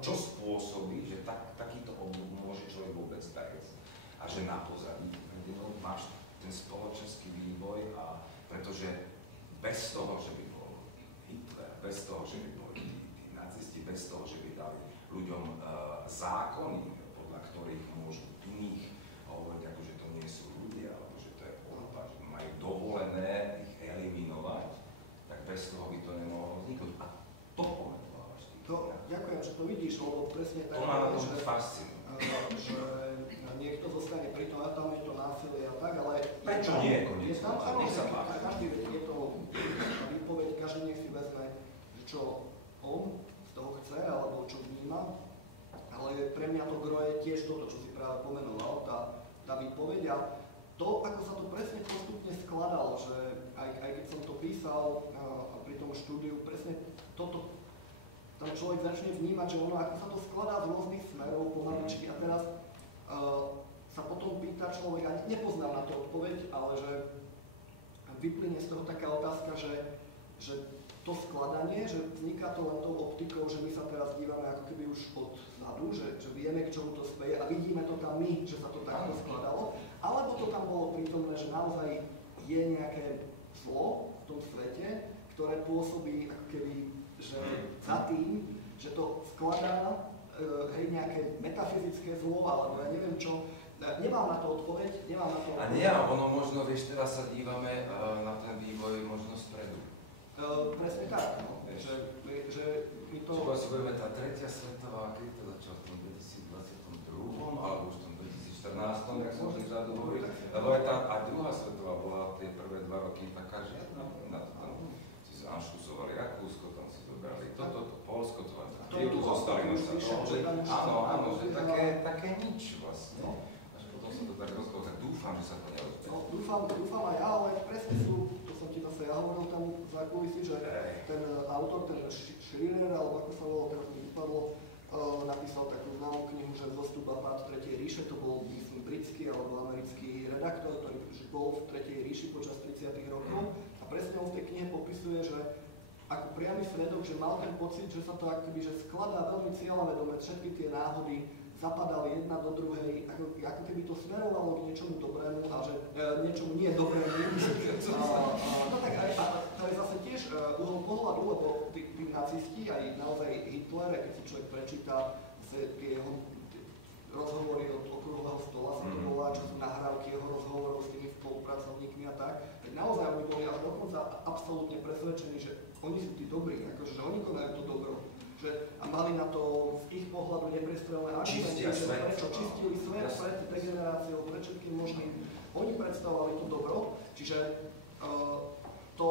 čo spôsobí, že takýto obľúb môže človek vôbec prejsť. A že na pozadí máš ten spoločenský vývoj, a pretože bez toho, že by bol Hitler, bez toho, že by boli tí nacisti, bez toho, že by dali ľuďom zákony, podľa ktorých môžu iných hovoriť, ako že to nie sú ľudia, alebo že to je poľba, že majú dovolené ich eliminovať, tak bez toho by to nemohlo vzniknúť. A to pomenovávaš ty. Ďakujem, že to vidíš, lebo presne tak, to má na tom fascinuje. Že niekto zostane pri tom, a tam je to násilie a tak, ale... Prečo nie? Je tam, áno, každý je to výpoveď, každý nech si vezme, že čo on z toho chce, alebo čo vníma, ale pre mňa to gro je tiež toto, čo si práve pomenoval, tá výpoveď a to, ako sa to presne postupne skladalo, že aj keď som to písal pri tom štúdiu, presne toto, tam človek začne vnímať, že ono, ako sa to skladá z rôznych smerov pomaličky a teraz sa potom pýta človek, a nepoznám na to odpoveď, ale že vyplynie z toho taká otázka, že to skladanie, že vzniká to len tou optikou, že my sa teraz dívame ako keby už odzadu, že vieme, k čomu to speje a vidíme to tam my, že sa to takto skladalo, alebo to tam bolo prítomné, že naozaj je nejaké zlo v tom svete, ktoré pôsobí ako keby, že za tým, že to skladá nejaké metafyzické zlo, alebo ja neviem čo. Nemám na to odpoveď, nemám na to odpoveď. A nie, ono možno, vieš, teraz sa dívame na ten vývoj možno spredu. Presne tak, no. Že my to... Čo si budeme, tá tretia svetová, keď to začala v tom 2022, alebo už v tom 2014, jak som vzadu hovoril, lebo aj tá druhá svetová bola tie prvé 2 roky taká žiadna, na to tam si sa anšlusovali Rakúsko, tam si zobrali toto, Poľsko, to len chvíľu zostali na áno, že také nič vlastne. Až potom sa to tak rozhodlo, tak dúfam, že sa to nerozberie. No, dúfam aj ja, ale presne sú, to som ti zase ja hovoril tam za kulisy, že ten autor, ten Schiller, alebo ako sa volal, teraz mi vypadlo, napísal takú známú knihu, že Zostup a pád Tretej ríše, to bol, myslím, britský alebo americký redaktor, ktorý bol v Tretej ríši počas 30. rokov a presne on v tej knihe popisuje, že ako priamy svedok, že mal ten pocit, že sa to akoby, že skladá veľmi cieľavedome, všetky tie náhody zapadali jedna do druhej, ako keby to smerovalo k niečomu dobrému a že niečomu nie dobrému. No tak aj to je zase tiež uhol pohľadu, lebo tí nacisti, aj naozaj Hitler, keď si človek prečíta tie jeho rozhovory od okrúhleho stola, sa to volá, čo sú nahrávky jeho rozhovorov s tými spolupracovníkmi a tak naozaj oni boli až dokonca absolútne presvedčení, že oni sú tí dobrí, akože že oni konajú to dobro. A mali na to z ich pohľadu neprestrelené argumenty, že prečo čistili svet pred degeneráciou, pred všetkým možným. Oni predstavovali to dobro, čiže to,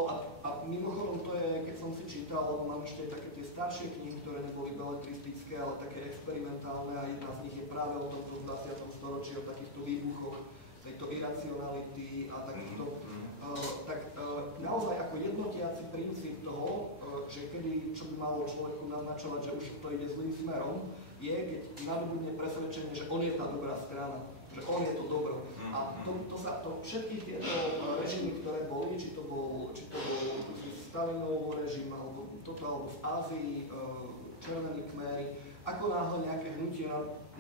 a mimochodom to je, keď som si čítal, lebo mám ešte také tie staršie knihy, ktoré neboli beletristické, ale také experimentálne a jedna z nich je práve o tomto 20. storočí, o takýchto výbuchoch, tejto iracionality a takýchto, naozaj ako jednotiaci princíp toho, že kedy, čo by malo človeku naznačovať, že už to ide zlým smerom, je, keď nadobudne presvedčenie, že on je tá dobrá strana, že on je to dobro. A všetky tieto režimy, ktoré boli, či to bol Stalinov režim, alebo v Ázii, Červení kméri, ako náhle nejaké hnutie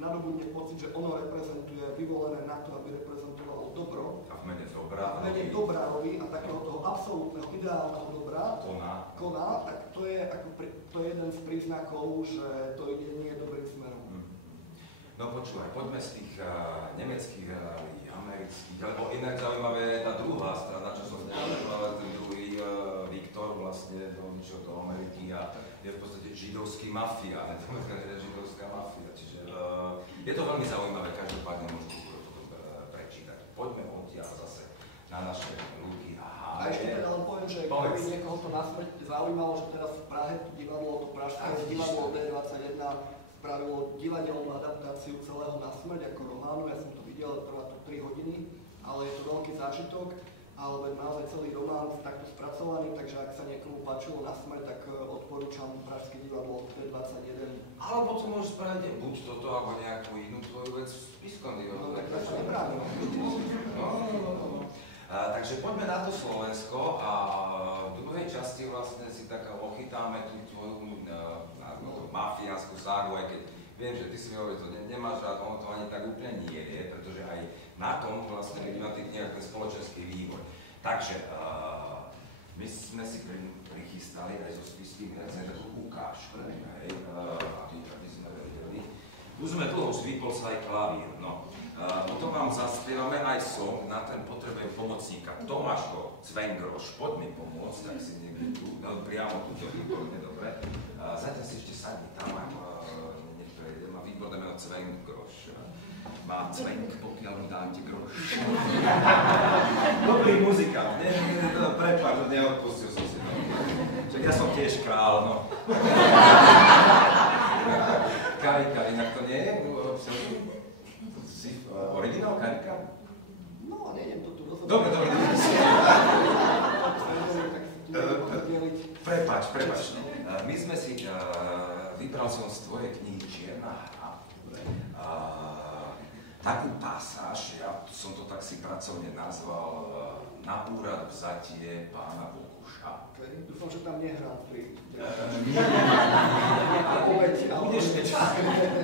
nadobudne pocit, že ono reprezentuje, vyvolené na to, aby reprezentovalo dobro. A v mene dobra robí a takého toho absolútneho, ideálneho dobra koná, tak to je jeden z príznakov, že to ide nie dobrým smerom. No počúvaj, poďme z tých nemeckých reálí, amerických, lebo inak zaujímavé je tá druhá strana, čo som nevedel, ten druhý Viktor vlastne odišiel do Ameriky a je v podstate židovský mafia, židovská mafia, čiže je to veľmi zaujímavé, každopádne môžete si to prečítať. Poďme odtiaľ zase na naše ľudí. A ešte teda len poviem, že keby niekoho to na smrť zaujímalo, že teraz v Prahe divadlo, to pražské divadlo D21 spravilo divadelnú adaptáciu celého Na smrť ako románu, ja som to videl, trvá to 3 hodiny, ale je to veľký zážitok. Ale naozaj celý román takto spracovaný, takže ak sa niekomu páčilo Na smrť, tak odporúčam Pražské divadlo D21. Alebo to môžeš spraviť buď toto, alebo nejakú inú tvoju vec v Spiskom divadle. No, tak to sa nebráni. Takže poďme na to Slovensko a v druhej časti vlastne si tak ochytáme tú tvoju mafiánsku ságu, aj keď viem, že ty si mi hovorí, to nemáš rád, ono to ani tak úplne nie je, pretože aj na tom vlastne vidíme na tých nejaký spoločenský vývoj. Takže my sme si prichystali aj so Spiským hercem takú ukážku, aby sme vedeli. Tu sme dlho už vypol sa aj klavír, no. Potom vám zaspievame aj song, na ten potrebujem pomocníka. Tomáško Cvengroš, poď mi pomôcť, tak si niekde tu, no, priamo tu, to výborne, dobre. Zatiaľ si ešte sadni, tam mám, neprejdem, má výborné meno Cvengroš. Má cvenk, pokiaľ mu dám ti groš. Dobrý muzikant, prepáč, neodpustil som si to. Však ja som tiež král, no. Karika, inak to nie je? Originál Karika? No, nejdem to tu rozhodnúť. Dobre. Prepáč. My sme si, vybral som z tvojej knihy Čierna hra. takú pasáž, ja som to tak si pracovne nazval, na úrad vzatie pána Bokuša. Okay. Dúfam, že tam nehrám pri...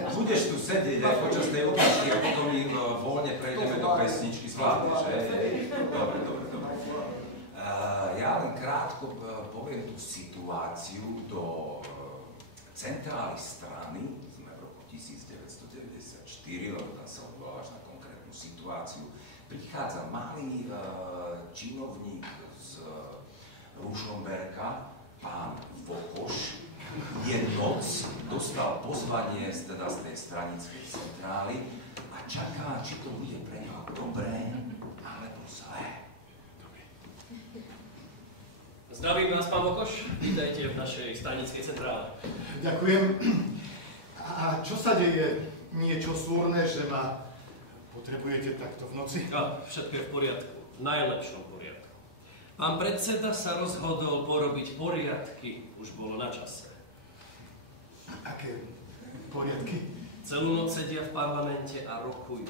Budeš tu sedieť aj počas tej otázky a potom voľne prejdeme do pesničky zvládne, že? Dobre. Ja len krátko poviem tú situáciu do centrály strany, sme v roku 1994, lebo tam sa odvoláš na konkrétnu situáciu. Prichádza malý činovník z Ružomberka, pán Vokoš, je noc, dostal pozvanie z tej stranickej centrály a čaká, či to bude pre neho dobré alebo zlé. Zdravím vás, pán Vokoš. Vítajte v našej stranickej centrále. Ďakujem. A čo sa deje? Niečo súrne, že ma potrebujete takto v noci? Všetko je v poriadku. V najlepšom poriadku. Pán predseda sa rozhodol porobiť poriadky. Už bolo na čase. Aké poriadky? Celú noc sedia v parlamente a rokujú.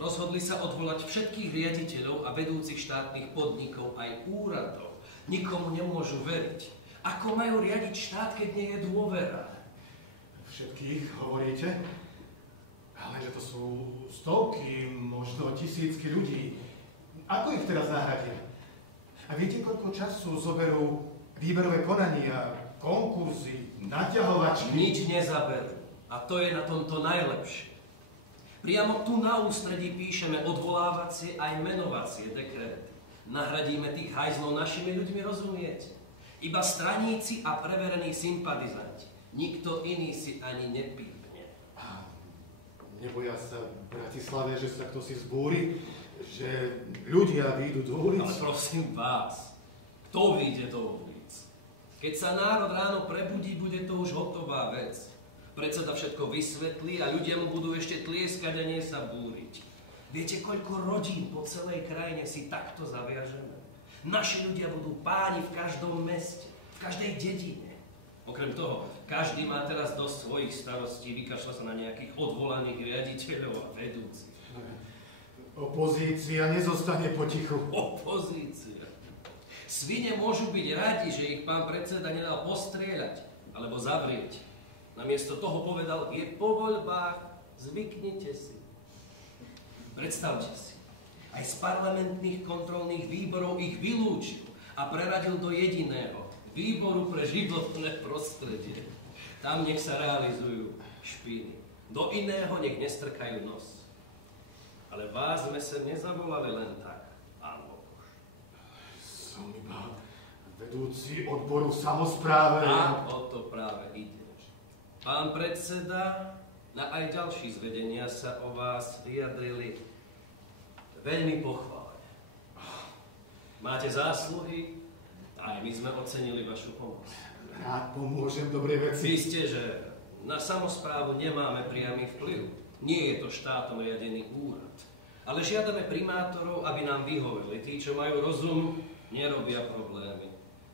Rozhodli sa odvolať všetkých riaditeľov a vedúcich štátnych podnikov aj úradov. Nikomu nemôžu veriť. Ako majú riadiť štát, keď nie je dôvera? Všetkých hovoríte? Ale že to sú stovky, možno tisícky ľudí. Ako ich teraz nahradia? A viete, koľko času zoberú výberové konania, konkurzy, naťahovačky? Nič nezaberú. A to je na tomto najlepšie. Priamo tu na ústredí píšeme odvolávacie aj menovacie dekréty. Nahradíme tých hajzlov našimi ľuďmi, rozumiete? Iba straníci a preverení sympatizanti. Nikto iný si ani nepípne. A neboja sa v Bratislave, že sa kto si zbúri? Že ľudia výjdu do ulic? Ale prosím vás, kto vyjde do ulic? Keď sa národ ráno prebudí, bude to už hotová vec. Predseda všetko vysvetlí a ľudia mu budú ešte tlieskať a nie sa búriť. Viete, koľko rodín po celej krajine si takto zaviažeme? Naši ľudia budú páni v každom meste, v každej dedine. Okrem toho, každý má teraz dosť svojich starostí, vykašľa sa na nejakých odvolaných riaditeľov a vedúcich. Opozícia nezostane potichu. Opozícia. Svine môžu byť radi, že ich pán predseda nedal postrieľať alebo zavrieť. Namiesto toho povedal, je po voľbách, zvyknite si. Predstavte si, aj z parlamentných kontrolných výborov ich vylúčil a preradil do jediného, výboru pre životné prostredie. Tam nech sa realizujú špiny. Do iného nech nestrkajú nos. Ale vás sme sem nezavolali len tak, pán Vokoš. Som iba vedúci odboru samospráve. A o to práve ide. Pán predseda, na aj ďalší z vedenia sa o vás vyjadrili veľmi pochválne. Máte zásluhy, aj my sme ocenili vašu pomoc. Rád pomôžem dobrej veci. Isté, že na samosprávu nemáme priamy vplyv. Nie je to štátom riadený úrad. Ale žiadame primátorov, aby nám vyhoveli. Tí, čo majú rozum, nerobia problémy.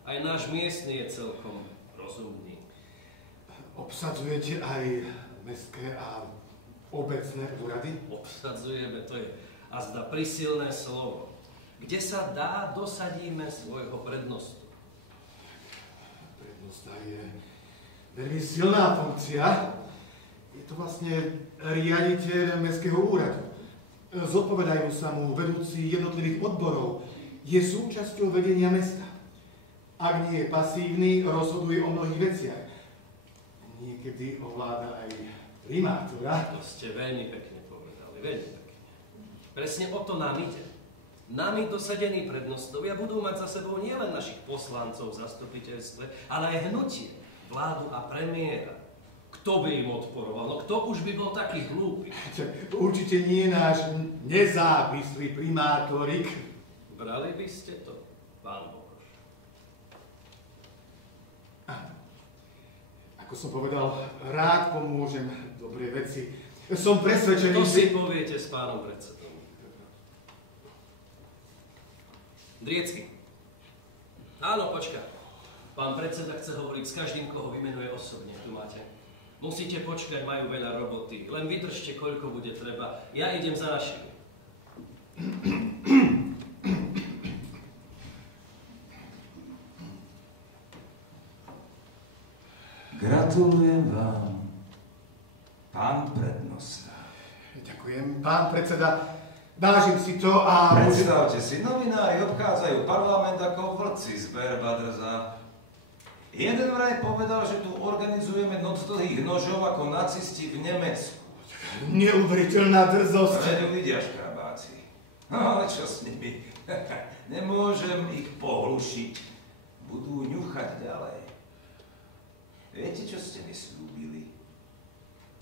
Aj náš miestny je celkom rozumný. Obsadzujete aj mestské a obecné úrady? Obsadzujeme, to je azda prisilné slovo. Kde sa dá, dosadíme svojho prednostu. Prednosta je veľmi silná funkcia. Je to vlastne riaditeľ mestského úradu. Zodpovedajú sa mu vedúci jednotlivých odborov. Je súčasťou vedenia mesta. Ak nie je pasívny, rozhoduje o mnohých veciach. Niekedy ovláda aj primátora. To ste veľmi pekne povedali, veľmi pekne. Presne o to nám ide. Nami dosadení prednostovia budú mať za sebou nielen našich poslancov v zastupiteľstve, ale aj hnutie, vládu a premiéra. Kto by im odporoval? No kto už by bol taký hlúpy? Určite nie náš nezávislý primátorik. Brali by ste to, pán Bokoš? Ako som povedal, rád pomôžem dobrej veci. Som presvedčený, To si poviete s pánom predsedom. Driecky. Áno, počkaj. Pán predseda chce hovoriť s každým, koho vymenuje osobne. Tu máte. Musíte počkať, majú veľa roboty. Len vydržte, koľko bude treba. Ja idem za našimi. Gratulujem vám, pán prednosta. Ďakujem, pán predseda. Vážim si to a... Predstavte si, novinári obchádzajú parlament ako vlci z Berbadrza. Jeden vraj povedal, že tu organizujeme noc dlhých nožov ako nacisti v Nemecku. Neuveriteľná drzosť. Veď uvidia škrabáci. No ale čo s nimi? Nemôžem ich pohlušiť. Budú ňuchať ďalej. Viete, čo ste mi slúbili?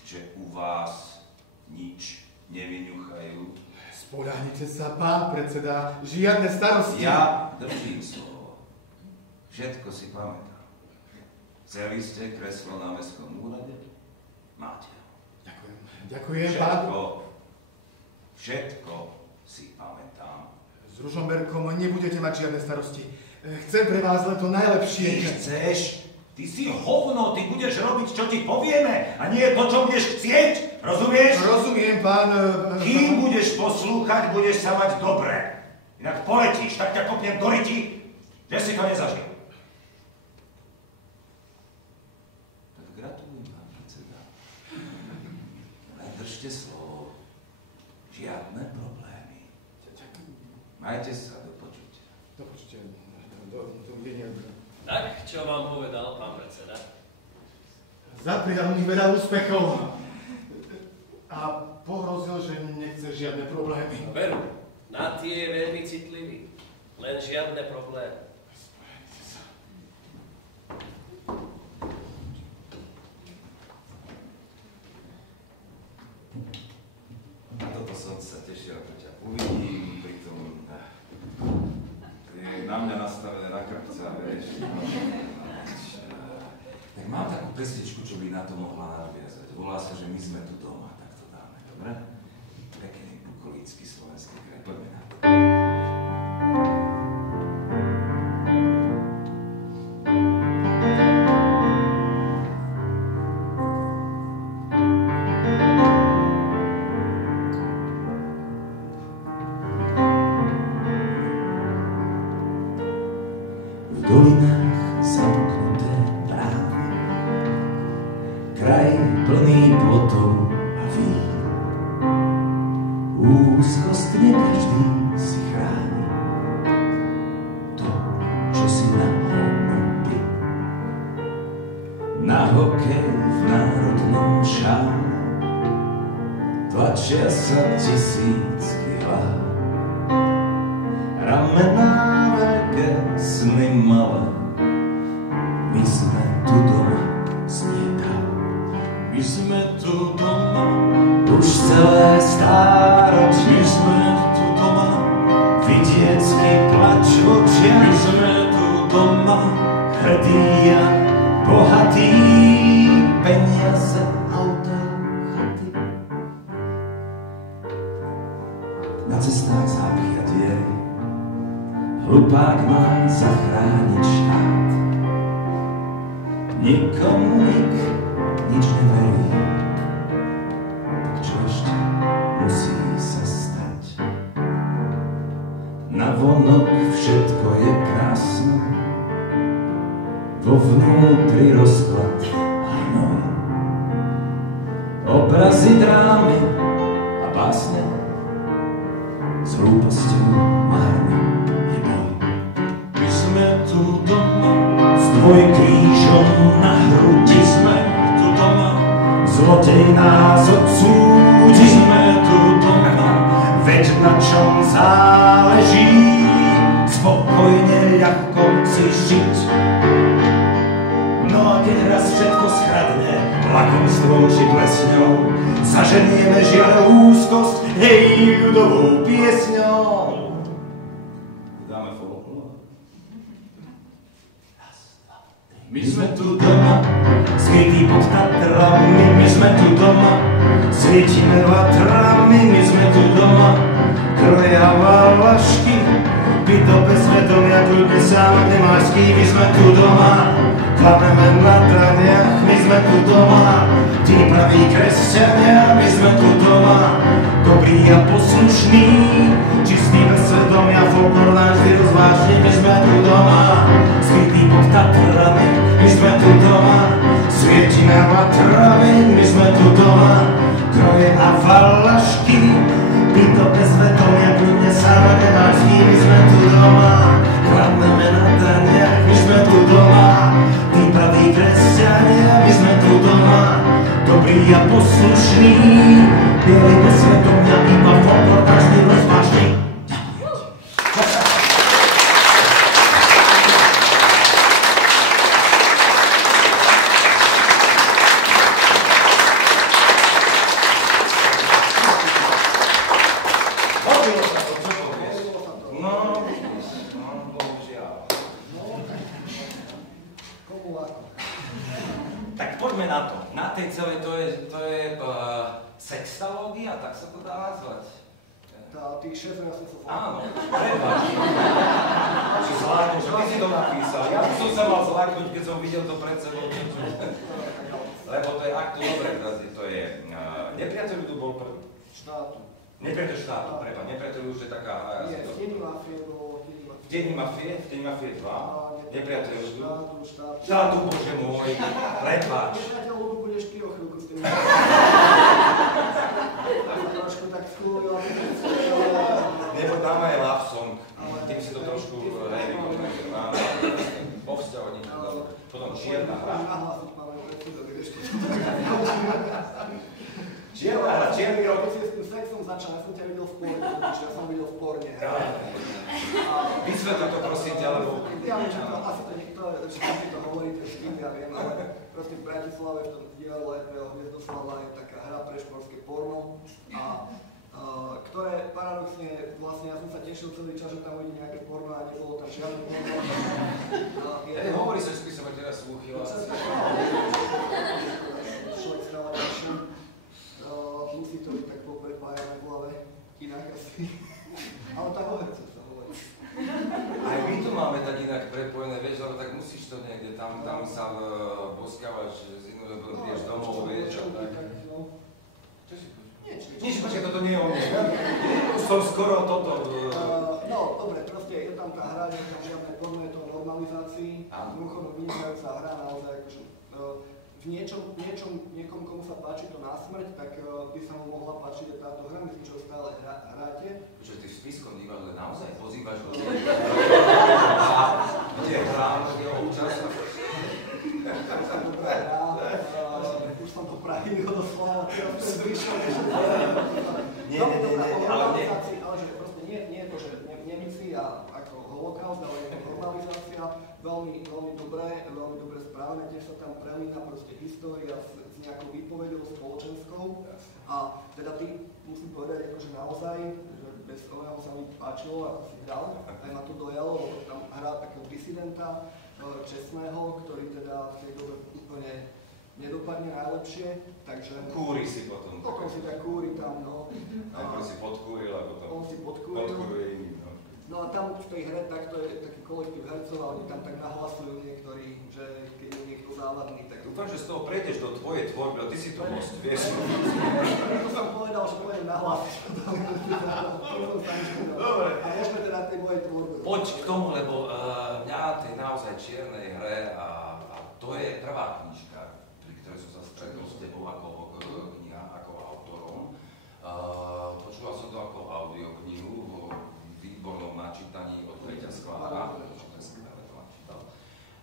Že u vás nič nevyňuchajú? Spoľahnite sa, pán predseda, žiadne starosti. Ja držím slovo. Všetko si pamätám. Chceli ste kreslo na mestskom úrade? Máte. Ďakujem, pán. Všetko si pamätám. S Ružomberkom nebudete mať žiadne starosti. Chcem pre vás len to najlepšie. Ty chceš? Ty si hovno, ty budeš robiť, čo ti povieme, a nie to, čo budeš chcieť. Rozumieš? Rozumiem, pán... Kým budeš poslúchať, budeš sa mať dobre. Inak poletíš, tak ťa kopnem do ryti, že si to nezažil. Tak gratulujem, pán predseda. Len držte slovo. Žiadne problémy. Majte sa, do počutia. Do počutia. Dovidenia. Tak, čo vám povedal pán predseda? Zaprial mi veľa úspechov. A pohrozil, že nechce žiadne problémy. Veru, na tie je veľmi citlivý. Len žiadne problémy. Na toto som sa tešil, ako ťa uvidím, pritom je na mňa nastavené na krpca, vieš. Tak mám takú pesničku, čo by na to mohla nadviazať. Volá sa, že my sme tu doma, tak to dáme, dobre? Pekný bukolícky slovenský kraj, poďme na to. Tlačia sa tisícky hlav, ramená veľké, sny malé. My sme tu doma, sniedá. My sme tu doma, už celé stáročie. My sme tu doma, vidiecký plač v očiach. My sme tu doma, hrdí a bohatí, peniaze, auta, chaty. Na cestách zápich a diery, hlupák má zachrániť štát. Nikomu nič neverí, tak čo ešte musí sa stať? Navonok všetko je krásne, vo vnútri rozklad a hnoj. Obrazy, drámy a básne, s hlúposťou márne je boj. My sme tu doma, s dvojkrížom na hrudi. Sme tu doma, zlodej nás odsúdi. Sme tu doma, veď na čom záleží, spokojne ľahko si žiť. No a keď raz všetko schradne, lakomstvom či plesňou, zaženieme žiaľ úzkosť, hej, ľudovou piesňou. Dáme folklór. My sme tu doma, skrytí pod Tatrami. My sme tu doma, svietime vatrami. My sme tu doma, kroja valašky, byto bez vedomia, kľudne sám nemáš kým. My sme tu doma, Klademe na daniach, my sme tu doma, tí praví kresťania, my sme tu doma, dobrí a poslušní, čistí bez svedomia, folklor náš vždy rozvážny, my sme tu doma, skrytí pod Tatrami, my sme tu doma, svieti nám matrami, my sme tu doma, kroje a valašky, týto bez svedomia, kľudne sama nevážky, my sme tu doma, kladneme na daniach, my sme tu doma, tí praví kresťania, my sme tu doma, dobrí a poslušní, bieli bez svedomia, iba folklor každý rozvážny. Sextalógia, tak sa to dá nazvať. Tých 6 mesiacov. Áno, prepáč. Že zláknuť, že ty si to napísal. Ja som sa mal zláknuť, keď som videl to pred sebou. Lebo to je aktu, dobre, to je nepriateľ ľudu bol prvý. Štátu. Nepriateľ štátu, prepáč, nepriateľ už je taká... Nie, v Deni mafie bolo... V Deni mafie 2, nepriateľ ľudu. Štátu. Štátu, bože môj, prepáč. Nepriateľ ľudu budeš ty o chvíľku s tým. Trošku tak skúlil. Nebo tam aj love song, tým si to trošku povzťahovať. Potom čierna hra. Čierna hra, čierny rok. Keď si s tým sexom začal, ja som ťa videl v porne, pretože ja som videl v porne. Vysvetli to prosím ťa, lebo... Ja viem, že to asi to niekto, že si to hovoríte s tým, ja viem, ale proste v Bratislave v tom divadle pre Hviezdoslava je taká hra pre športské porno a ktoré paradoxne, vlastne ja som sa tešil celý čas, že tam bude nejaké porno a nebolo tam žiadne porno. Hovorí sa, že spisovať teraz slúchy, ale... Človek stále ďalší. Musí to byť tak poprepájané v hlave, inak asi. Ale tak hovorce sa hovorí. Aj my tu máme tak inak prepojené, vieš, ale tak musíš to niekde, tam sa boskávaš z inú, lebo prídeš domov, vieš, a tak. Čo si počkaj? Nič, počkaj, toto nie je o mne. Som skoro toto... No, dobre, proste je tam tá hra, že tam žiadne porno, je to o normalizácii. Mimochodom vynikajúca hra, naozaj akože... V niekom, komu sa páči to na smrť, tak by sa mu mohla páčiť aj táto hra, myslím, že ho stále hráte. Počkaj, ty v Spiskom divadle naozaj pozývaš ľudí? Kde hrám, tak je občas. Dobrá hra, už som to pravil doslova, teraz to je zvyšok. Nie, ale že proste nie je to, že Nemci a ako holokaust, ale je to normalizácia, veľmi dobre správené, tiež sa tam prelína proste história s nejakou výpovedou spoločenskou a teda ty musím povedať akože naozaj, že bez oného sa mi páčilo, ako si hral, aj ma to dojalo, lebo tam hrá takého disidenta čestného, ktorý teda v tej dobe úplne nedopadne najlepšie, takže... Kúri si potom. Potom si tak kúri tam, no. Najprv si podkúril a potom... On si podkúril. Iný, no. No a tam v tej hre takto je taký kolektív hercov a oni tam tak nahlasujú niektorí, že keď je niekto závadný, tak... Dúfam, že z toho prejdeš do tvojej tvorby, ale ty si to most, vieš. To som povedal, že pôjdem nahlas. Dobre. A môžeme teda tej mojej tvorbe. Poď k tomu, lebo mňa tej naozaj čiernej hre a to je prvá knižka, pri ktorej som sa stretol s tebou ako kniha, ako autorom. Počúval som to ako audioknihu vo výbornom načítaní od Peťa Sklára,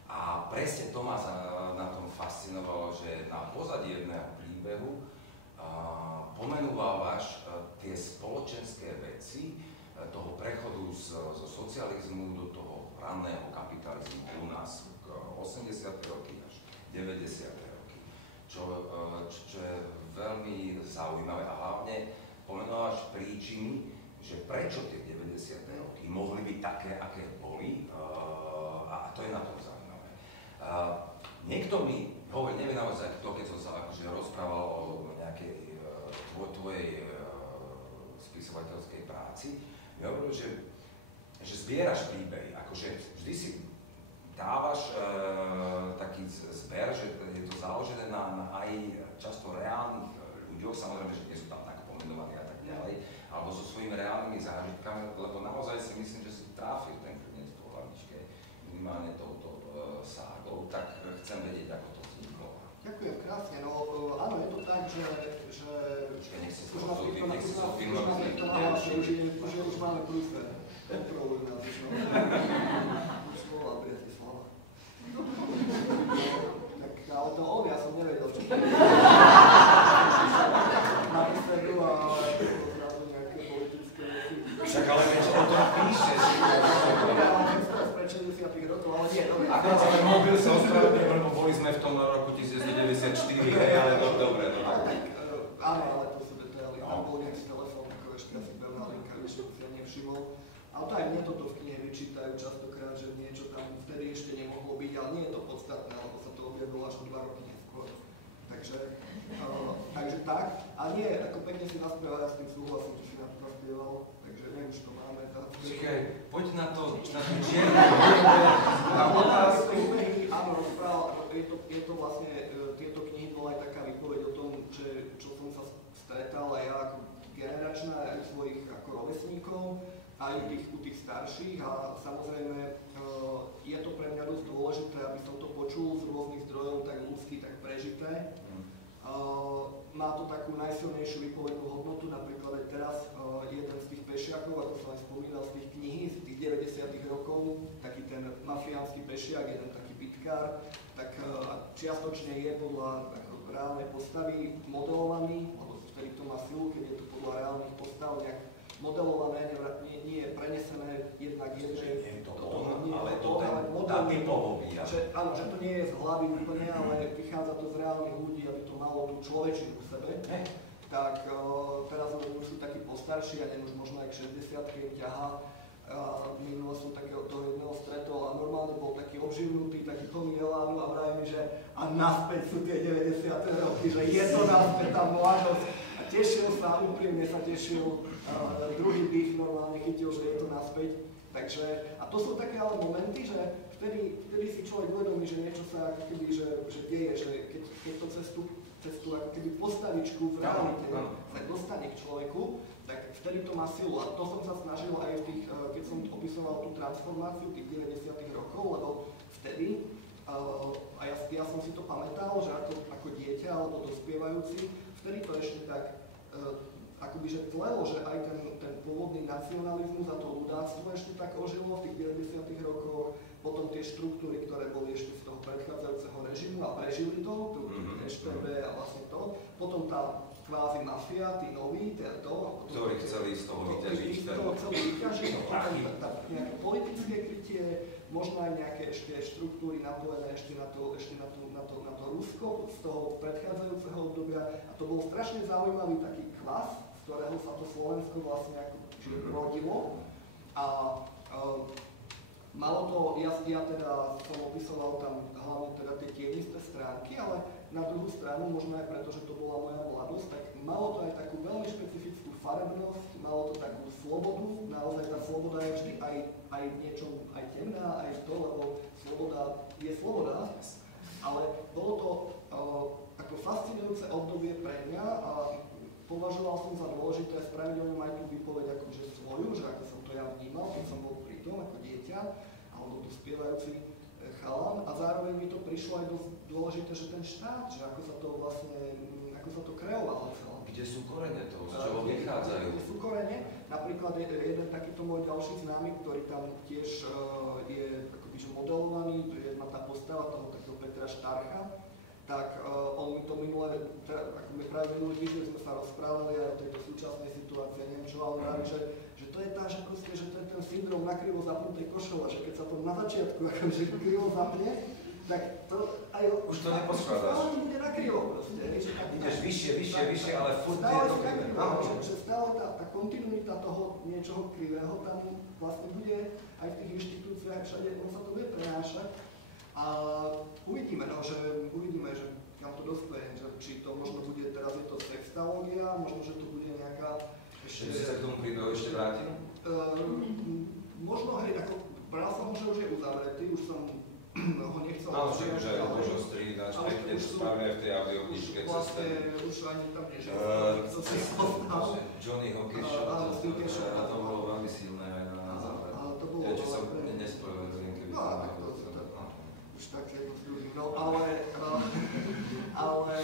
a presne to ma na tom fascinovalo, že na pozadí jedného príbehu pomenúvaš tie spoločenské veci toho prechodu zo socializmu do toho ranného kapitalizmu u nás k 80. roky až 90. roky, čo je veľmi zaujímavé a hlavne pomenúvaš príčiny, že prečo tie 90. roky mohli byť také, aké boli a to je na tom zaujímavé. Niekto mi hovorí, neviem naozaj to, keď som sa akože rozprával o nejakej tvojej spisovateľskej práci, mi hovoril, že zbieraš príbehy, akože vždy si dávaš taký zber, že je to založené na aj často reálnych ľuďoch, samozrejme, že nie sú tam tak pomenovaní a tak ďalej, alebo so svojimi reálnymi zážitkami, lebo naozaj si myslím, že si trafil ten klinec po hlavičke minimálne touto ságou, tak chcem vedieť, ako to vzniklo. Ďakujem krásne, no áno, je to tak, že už máme prúfer, kontrolujú nás už, no. Už volá Bratislava. Tak, ale to on, ja som nevedel, čo to je. Na výsledu a zrazu nejaké politické veci. Však ale veď o tom píšeš. Ja mám z pred 60 rokov, ale nie, dobre. Akorát sa ten mobil sa ospravedlňujem, lebo boli sme v tom roku 1994, hej, ale dobre. Áno, ale to sú detaily. Tam bol nejaký telefón, ako ešte asi pevná linka, ešte si ja nevšimol. Ale to aj mne toto v knihe vyčítajú častokrát, že niečo tam vtedy ešte nemohlo byť, ale nie je to podstatné, lebo sa to objavilo až 2 roky neskôr. Takže tak. A nie, ako pekne si naspieval, ja s tým súhlasím, že si na to naspieval, takže neviem, už to máme. Čakaj, poď na tú čiernu. Na otázku. Áno, rozprával, je to vlastne, tieto knihy bola aj taká výpoveď o tom, čo som sa stretal aj ja ako generačná, aj u svojich ako rovesníkov, aj u tých starších a samozrejme je to pre mňa dosť dôležité, aby som to počul z rôznych zdrojov, tak ľudský, tak prežité. Má to takú najsilnejšiu výpovednú hodnotu, napríklad aj teraz jeden z tých pešiakov, ako som aj spomínal z tých knihy, z tých 90. rokov, taký ten mafiánsky pešiak, jeden taký bitkár, tak čiastočne je podľa reálnej postavy modelovaný, lebo vtedy to má silu, keď je to podľa reálnych postav nejak modelované, nie je prenesené jednak jednej. Nie je to on, ale to tá typológia. Áno, že to nie je z hlavy úplne, ale vychádza to z reálnych ľudí, aby to malo tú človečinu v sebe. Tak teraz už sú takí postarší, ja neviem, už možno aj k 60-ke ťahá. Minulo som takého toho jedného stretol a normálne bol taký obživnutý, taký plný elánu a vraví mi, že a naspäť sú tie 90. roky, že je to naspäť tá mladosť. A tešil sa, úprimne sa tešil, druhý dých normálne chytil, že je to naspäť. Takže, a to sú také ale momenty, že vtedy si človek uvedomí, že niečo sa ako keby, že deje, že keď to cez tú ako keby postavičku v realite sa dostane k človeku, tak vtedy to má silu. A to som sa snažil aj v tých, keď som opisoval tú transformáciu tých 90. rokov, lebo vtedy, a ja som si to pamätal, že ako dieťa alebo dospievajúci, vtedy to ešte tak akoby že tlelo, že aj ten pôvodný nacionalizmus a to ľudáctvo ešte tak ožilo v tých 90. rokoch, potom tie štruktúry, ktoré boli ešte z toho predchádzajúceho režimu a prežili to, tu SPB a vlastne to, potom tá kvázi mafia, tí noví, ktorí chceli z toho vyťažiť. Potom nejaké politické krytie, možno aj nejaké ešte štruktúry napojené ešte na to Rusko z toho predchádzajúceho obdobia. A to bol strašne zaujímavý taký kvas, z ktorého sa to Slovensko vlastne ako rodilo. A malo to, ja teda som opisoval tam hlavne teda tie tienisté stránky, ale na druhú stranu, možno aj preto, že to bola moja mladosť, tak malo to aj takú veľmi špecifickú farebnosť, malo to takú slobodu, naozaj tá sloboda je vždy aj niečo, aj temná, aj to, lebo sloboda je sloboda, ale bolo to ako fascinujúce obdobie pre mňa a považoval som za dôležité spraviť o ňom aj tú výpoveď akože svoju, že ako som to ja vnímal, keď som bol pri tom ako dieťa, alebo dospievajúci chalan a zároveň mi to prišlo aj dosť dôležité, že ten štát, že ako sa to vlastne, ako sa to kreovalo celé. Kde sú korene toho, z čoho vychádzajú? Sú korene, napríklad jeden takýto môj ďalší známy, ktorý tam tiež je akoby že modelovaný, jedna tá postava toho takého Petra Štarcha, tak on mi to minulé, ako mi práve minulý týždeň sme sa rozprávali aj o tejto súčasnej situácii, neviem čo, ale vraví, že to je tá, že proste, že to je ten syndrom nakrivo zapnutej košele, že keď sa to na začiatku akože krivo zapne, tak to aj už to neposkladaš. Stále ide nakrivo proste. Ideš vyššie, ale furt je to krivé. Že stále tá kontinuita toho niečoho krivého tam vlastne bude aj v tých inštitúciách, všade on sa to bude prenášať. A uvidíme, že kam to dospeje, že či to možno bude, teraz je to sextológia, možno, že to bude nejaká ešte... Si sa k tomu príbehu ešte vrátim? Možno, hej, ako bral som ho, že už je uzavretý, už som už aj Božo stridač, pekne spravíme v tej audioknižke cez vlastne ten... už ani tam nežil, co si poznal. Johnny Hawkins, to bolo veľmi silné aj na záver. Ja či som nespovedal, keby no, to už tak jedno s druhým, no ale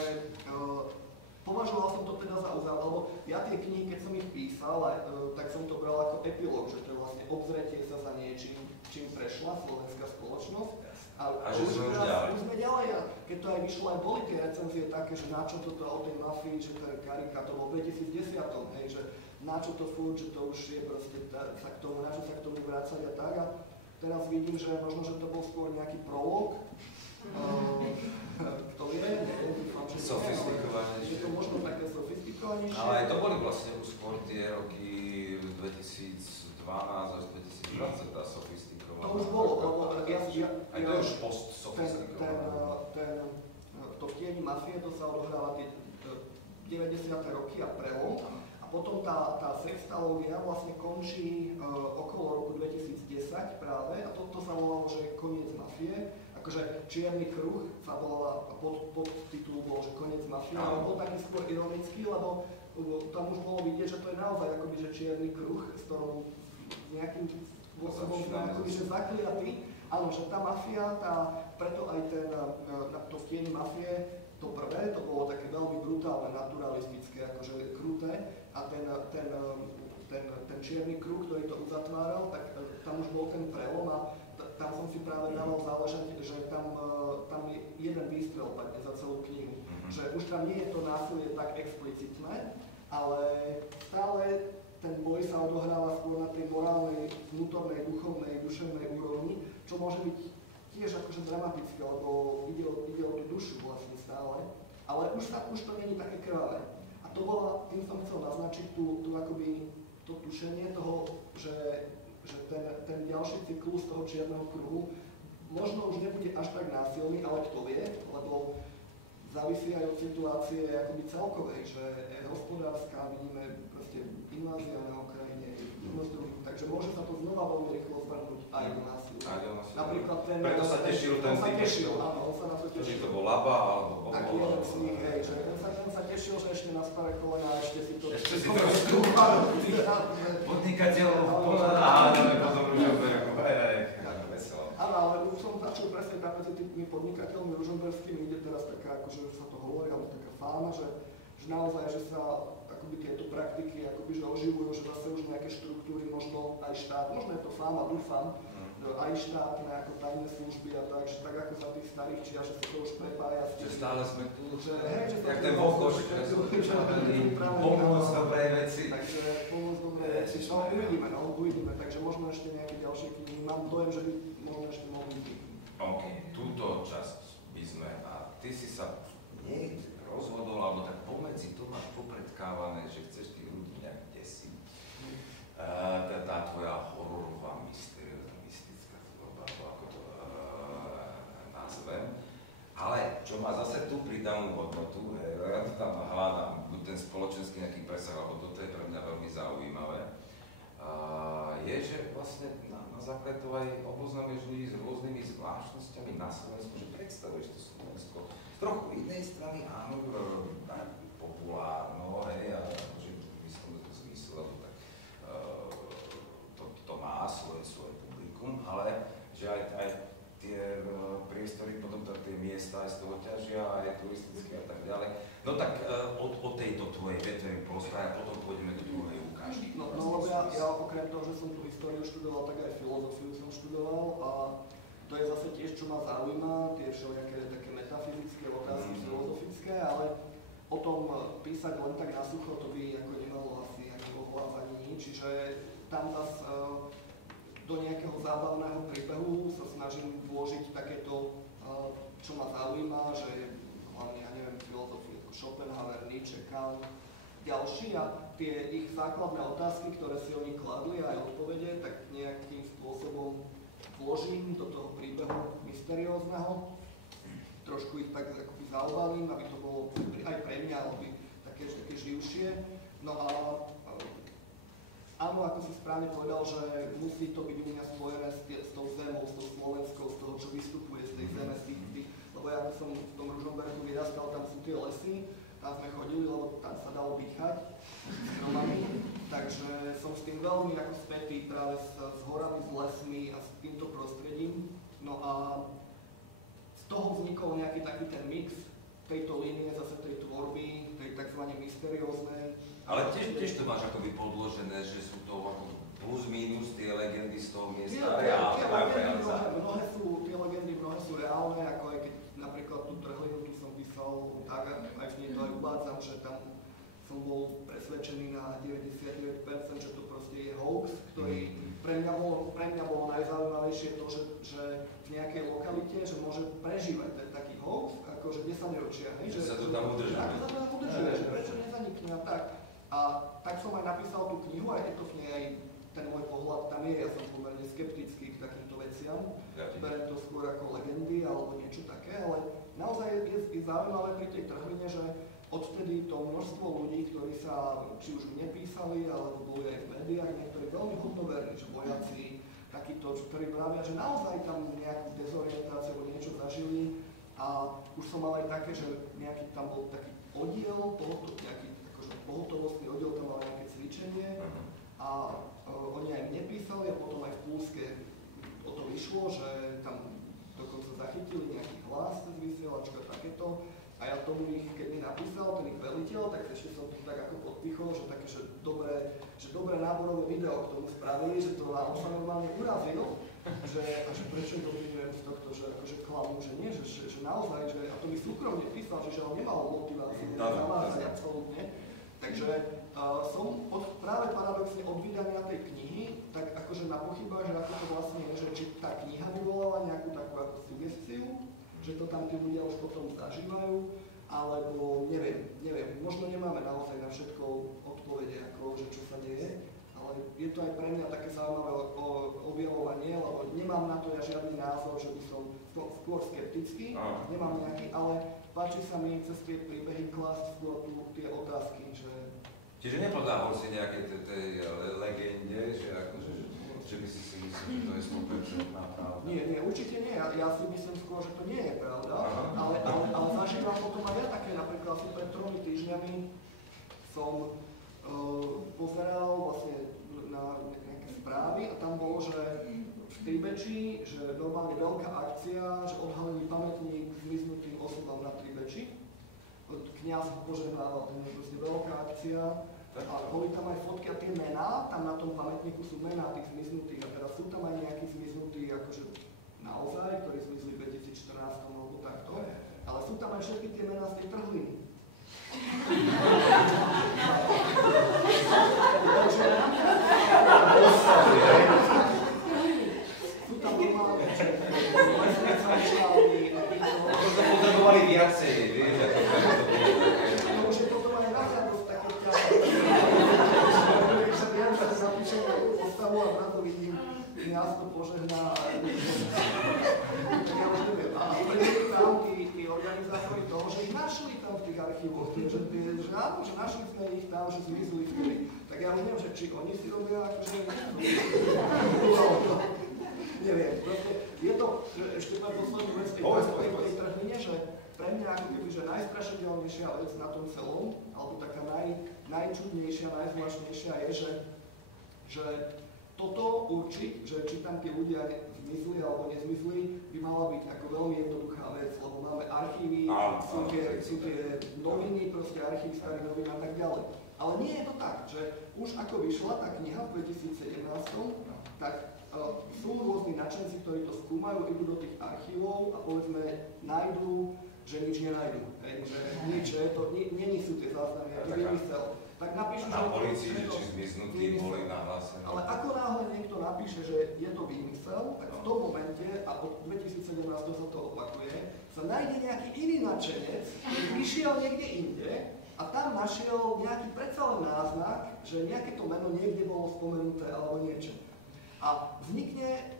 považoval som to teda za uzáver, lebo ja tie knihy, keď som ich písal, tak som to bral ako epilóg, že to je vlastne obzretie sa za niečím, čím prešla slovenská spoločnosť. A že sme už ďalej. Už sme ďalej a keď to aj vyšlo, aj boli tie recenzie také, že na čo toto o tej mafii, že to je karika, to bolo v 2010, hej, že na čo to furt, že to už je proste sa k tomu, na čo sa k tomu vrácať a tak. A teraz vidím, že možno, že to bol skôr nejaký prolog, kto vie, neviem, dúfam, že sofistikovanejšie. Je to možno také sofistikovanejšie. Ale aj to boli vlastne už skôr tie roky 2012 až 2020, tá sofistikovaná. To už bolo, lebo aj to je už post-sofistikovaná. To v tieni mafie, to sa odohráva tie 90. roky a prelom. A potom tá sextalógia vlastne končí okolo roku 2010 práve. A to sa volalo, že koniec mafie. Akože Čierny kruh sa volala, pod titul bol, že koniec mafie, ale bol taký skôr ironický, lebo tam už bolo vidieť, že to je naozaj akoby, že Čierny kruh, s ktorou nejakým spôsobom sme akoby, že zakliatí. Áno, že tá mafia, preto aj to v tieni mafie, to prvé, to bolo také veľmi brutálne, naturalistické, akože kruté, a ten Čierny kruh, ktorý to uzatváral, tak tam už bol ten prelom a tam som si práve dával záležať, že tam je jeden výstrel padne za celú knihu. Že už tam nie je to násilie tak explicitné, ale stále ten boj sa odohráva skôr na tej morálnej, vnútornej, duchovnej, duševnej úrovni, čo môže byť tiež akože dramatické, lebo ide o tú dušu vlastne stále, ale už to nie je také krvavé. A to bola, tým som chcel naznačiť tú akoby to tušenie toho, že ten ďalší cyklus toho Čierneho kruhu možno už nebude až tak násilný, ale kto vie, lebo závisí aj od situácie akoby celkovej, že hospodárska, vidíme proste invázia na Ukrajine, jedno z druhým, takže môže sa to znova veľmi rýchlo zvrhnúť aj do násilia. Napríklad ten... Preto sa tešil ten typ, áno, on sa na to tešil. Či to bol Laba, alebo Bobo. Taký jeden z nich, hej, že on sa tešil, že ešte na staré kolena ešte si to... Podnikateľov ponáhľadame potom Ružomberku. Veselo. Áno, ale už som začal presne tam medzi tými podnikateľmi ružomberskými, ide teraz taká, akože sa to hovorí, ale taká fána, že naozaj, že sa akoby tieto praktiky akoby, že oživujú, že zase už nejaké štruktúry, možno aj štát, možno je to fáma, dúfam, aj štátne, ako tajné služby a tak, že tak ako za tých starých čias, že sa to už prepája s tým. Že stále sme tu, jak ten Vokoš, ktoré sú pripravení pomôcť dobrej veci. Takže pomôcť dobrej veci, uvidíme, takže možno ešte nejaké ďalšie knihy. Mám dojem, že by možno ešte mohli byť. OK, túto časť by sme, a ty si sa niekde rozhodol, alebo tak pomedzi to máš popredkávané, že chceš tých ľudí nejak desiť. Tá tvoja hororová mystická tvorba, ako to nazvem. Ale čo má zase tú pridanú hodnotu, ja to tam hľadám, buď ten spoločenský nejaký presah, alebo toto je pre mňa veľmi zaujímavé, je, že vlastne na základe toho aj oboznamuješ ľudí s rôznymi zvláštnosťami na Slovensku, že predstavuješ to Slovensko z trochu inej strany, áno, populárno, hej, ale akože v istom zmysle, tak to má svoje publikum, ale že aj tie priestory, potom tie miesta aj z toho ťažia, aj turistické a tak ďalej. No tak o tejto tvojej vetvej porozprávať, potom pôjdeme do druhej ukážky. No lebo ja okrem toho, že som tú históriu študoval, tak aj filozofiu som študoval a to je zase tiež, čo ma zaujíma, tie všelijaké také metafyzické otázky, filozofické, ale o tom písať len tak na sucho, to by ako nemalo asi ani ohlas ani nič, čiže tam zase do nejakého zábavného príbehu sa snažím vložiť takéto, čo ma zaujíma, že hlavne, ja neviem, filozofie ako Schopenhauer, Nietzsche, Kant, ďalší a tie ich základné otázky, ktoré si oni kladli aj odpovede, tak nejakým spôsobom vložím do toho príbehu mysteriózneho, trošku ich tak akoby zaobalím, aby to bolo aj pre mňa, aby také živšie. No a áno, ako si správne povedal, že musí to byť u mňa spojené s tou zemou, s tou Slovenskou, z toho, čo vystupuje z tej zeme, z lebo ja som v tom Ružomberku vyrastal, tam sú tie lesy, tam sme chodili, lebo tam sa dalo dýchať stromami, takže som s tým veľmi ako spätý práve s horami, s lesmi a s týmto prostredím. No a z toho vznikol nejaký taký ten mix tejto línie, zase tej tvorby, tej tzv. Mysterióznej. Ale tiež to máš akoby podložené, že sú to ako plus minus tie legendy z toho miesta. Mnohé sú, tie legendy mnohé sú reálne, ako aj keď napríklad tú trhlinu, tu som písal tak, aj v nej to aj uvádzam, že tam som bol presvedčený na 99%, že to proste je hoax, ktorý pre mňa bolo najzaujímavejšie to, že v nejakej lokalite, že môže prežívať ten taký hoax, akože 10 ročia, že sa to tam udržuje. Tak sa to tam udržuje, že prečo nezanikne a tak. A tak som aj napísal tú knihu, aj je to v nej aj ten môj pohľad tam je, ja som pomerne skeptický k takýmto veciam, beriem to skôr ako legendy alebo niečo také, ale naozaj je zaujímavé pri tej trhline, že odtedy to množstvo ľudí, ktorí sa či už nepísali, alebo boli aj v médiách, niektorí veľmi hodnoverní, že vojaci, takíto, ktorí vravia, že naozaj tam nejakú dezorientáciu alebo niečo zažili a už som mal aj také, že nejaký tam bol taký oddiel, nejaký akože pohotovostný oddiel, tam mal nejaké cvičenie a oni aj mne písali a potom aj v Púlske o to vyšlo, že tam dokonca zachytili nejaký hlas cez vysielačku a takéto. A ja tomu ich, keď mi napísal ten ich veliteľ, tak ešte som to tak ako podpichol, že také, že dobré náborové video k tomu spravili, že to on sa normálne urazil, že prečo je dobrý z tohto, že akože klamu, že nie, že naozaj, že, a to mi súkromne písal, že on nemal motiváciu zamázať absolútne. Takže som práve paradoxne od vydania tej knihy, tak akože na pochybách, že ako to vlastne je, že či tá kniha vyvoláva nejakú takú ako sugestiu, že to tam tí ľudia už potom zažívajú, alebo neviem, možno nemáme naozaj na všetko odpovede, ako, že čo sa deje, ale je to aj pre mňa také zaujímavé objavovanie, lebo nemám na to ja žiadny názor, že by som skôr skeptický, nemám nejaký, ale páči sa mi cez tie príbehy klásť skôr tie otázky, že... Čiže nepodľahol si nejakej tej legende, že akože že by si myslel, že to je 100% pravda? Nie, určite nie. Ja si myslím skôr, že to nie je pravda, ale zažívam potom aj ja také, napríklad asi pred 3 týždňami som pozeral vlastne na nejaké správy a tam bolo, že v Tribeči, že normálne veľká akcia, že odhalili pamätník zmiznutým osobám na Tribeči. Kňaz ho požehnával, to je proste veľká akcia. A boli tam aj fotky a tie mená, tam na tom pamätníku sú mená tých zmiznutých a teraz sú tam aj nejakí zmiznutí, akože naozaj, ktorí zmizli v 2014 alebo takto, ale sú tam aj všetky tie mená z tej trhliny. Sú tam normálne, že lesné začali, možno potrebovali viacej, vieš, ako to postavu a zrazu vidím, kňaz to požehná. Tak ja už neviem. A boli tam tí organizátori toho, že ich našli tam v tých archívoch, že áno, že našli sme ich tam, že zmizli vtedy. Tak ja už neviem, že či oni si robia akože... Neviem, proste je to, že ešte pre poslednú vec tej trhnine, že pre mňa ako keby, že najstrašidelnejšia vec na tom celom, alebo taká najčudnejšia, najzvláštnejšia je, že toto určiť, že či tam tí ľudia zmizli alebo nezmizli, by mala byť ako veľmi jednoduchá vec, lebo máme archívy, sú tie noviny, proste archív starých novín a tak ďalej. Ale nie je to tak, že už ako vyšla tá kniha v 2017, tak sú rôzni nadšenci, ktorí to skúmajú, idú do tých archívov a povedzme nájdú, že nič nenájdú. Že nič, že to nie sú tie záznamy, je to vymysel. Tak napíšu, na policii, že či zmiznutí boli nahlásené. Ale ako náhle niekto napíše, že je to výmysel, tak v tom momente, a od 2017 sa to opakuje, sa nájde nejaký iný nadšenec, ktorý išiel niekde inde a tam našiel nejaký predsa len náznak, že nejaké to meno niekde bolo spomenuté alebo niečo. A vznikne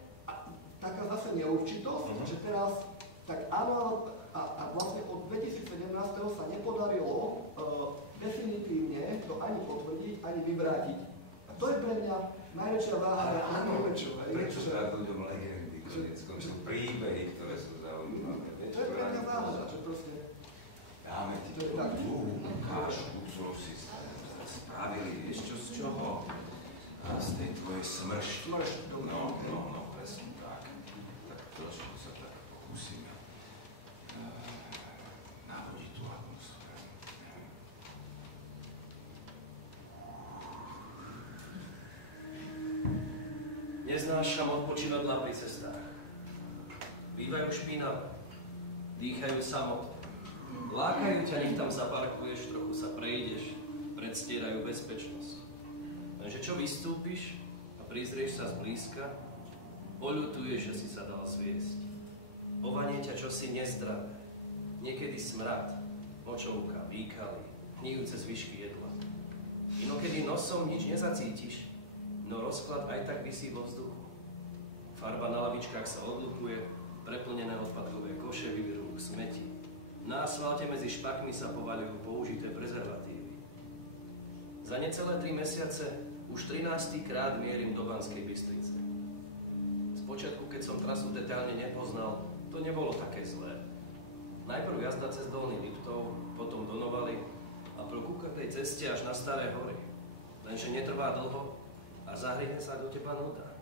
taká zase neurčitosť, že teraz, tak áno, a vlastne od 2017 sa nepodarilo definitívne to ani potvrdiť, ani vyvrátiť. A to je pre mňa najväčšia váha na najväčšou. Prečo sa ľuďom legendy, konec koncov príbehy, ktoré sú zaujímavé? To je pre mňa záhoda, že proste... Dáme ti tú kášu, ktorú si spravili, vieš čo, z čoho? A z tej tvojej smršky. No, presne tak. Tak trošku sa tak pokúsime navodiť tú atmosféru. Neznášam odpočívadlá pri cestách. Bývajú špinavé, dýchajú samotné. Lákajú ťa, nech tam zaparkuješ, trochu sa prejdeš, predstierajú bezpečnosť. Lenže čo vystúpiš a prizrieš sa zblízka, poľutuješ, že si sa dal zviesť. Ovanie ťa čosi nezdravé, niekedy smrad, močovka, výkaly, hnijúce zvyšky jedla. Inokedy nosom nič nezacítiš, no rozklad aj tak visí vo vzduchu. Farba na lavičkách sa odlupuje, preplnené odpadkové koše vyvirujú k smeti. Na asfalte medzi špakmi sa povaľujú použité prezervatívy. Za necelé 3 mesiace už 13. krát mierim do Banskej Bystrice. Spočiatku, keď som trasu detailne nepoznal, to nebolo také zlé. Najprv jazda cez Dolný Liptov, potom do Novaly a po kúkatej ceste až na Staré hory. Lenže netrvá dlho a zahriehne sa do teba nuda.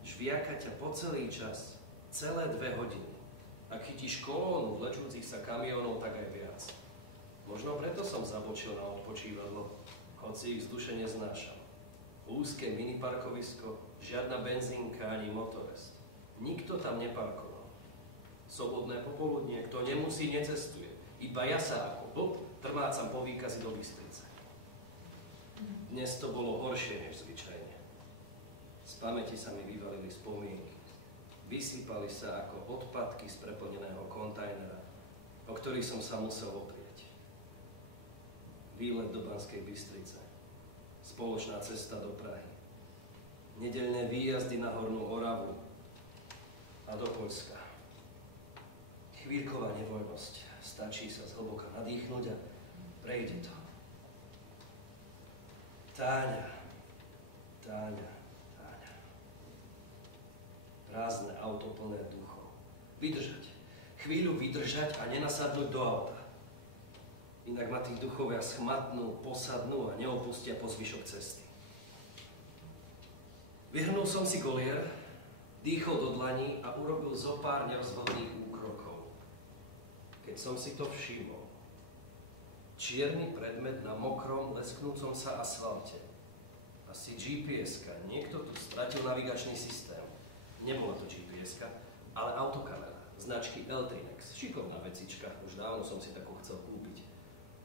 Žviaka ťa po celý čas, celé 2 hodiny. Ak chytíš kolónu vlečúcich sa kamionov, tak aj viac. Možno preto som zabočil na odpočívadlo, hoci ich vzduše neznášam. Úzke miniparkovisko, žiadna benzínka ani motorest. Nikto tam neparkoval. Sobotné popoludnie, kto nemusí, necestuje. Iba ja sa ako blb trmácam po výkazy do Bystrice. Dnes to bolo horšie než zvyčajne. Z pamäti sa mi vyvalili spomienky. Vysypali sa ako odpadky z preplneného kontajnera, o ktorý som sa musel oprieť. Výlet do Banskej Bystrice, spoločná cesta do Prahy, nedeľné výjazdy na Hornú Oravu a do Poľska. Chvíľková nevoľnosť, stačí sa zhlboka nadýchnuť a prejde to. Táňa. Prázdne auto plné duchov. Vydržať. Chvíľu vydržať a nenasadnúť do auta. Inak ma tí duchovia schmatnú, posadnú a neopustia po zvyšok cesty. Vyhrnul som si golier, dýchol do dlaní a urobil zo pár nerozhodných úkrokov. Keď som si to všimol, čierny predmet na mokrom, lesknúcom sa asfalte. Asi GPS-ka. Niekto tu stratil navigačný systém. Nebola to GPS-ka, ale autokamera, značky L-Trinex. Šikovná vecička, už dávno som si takú chcel kúpiť.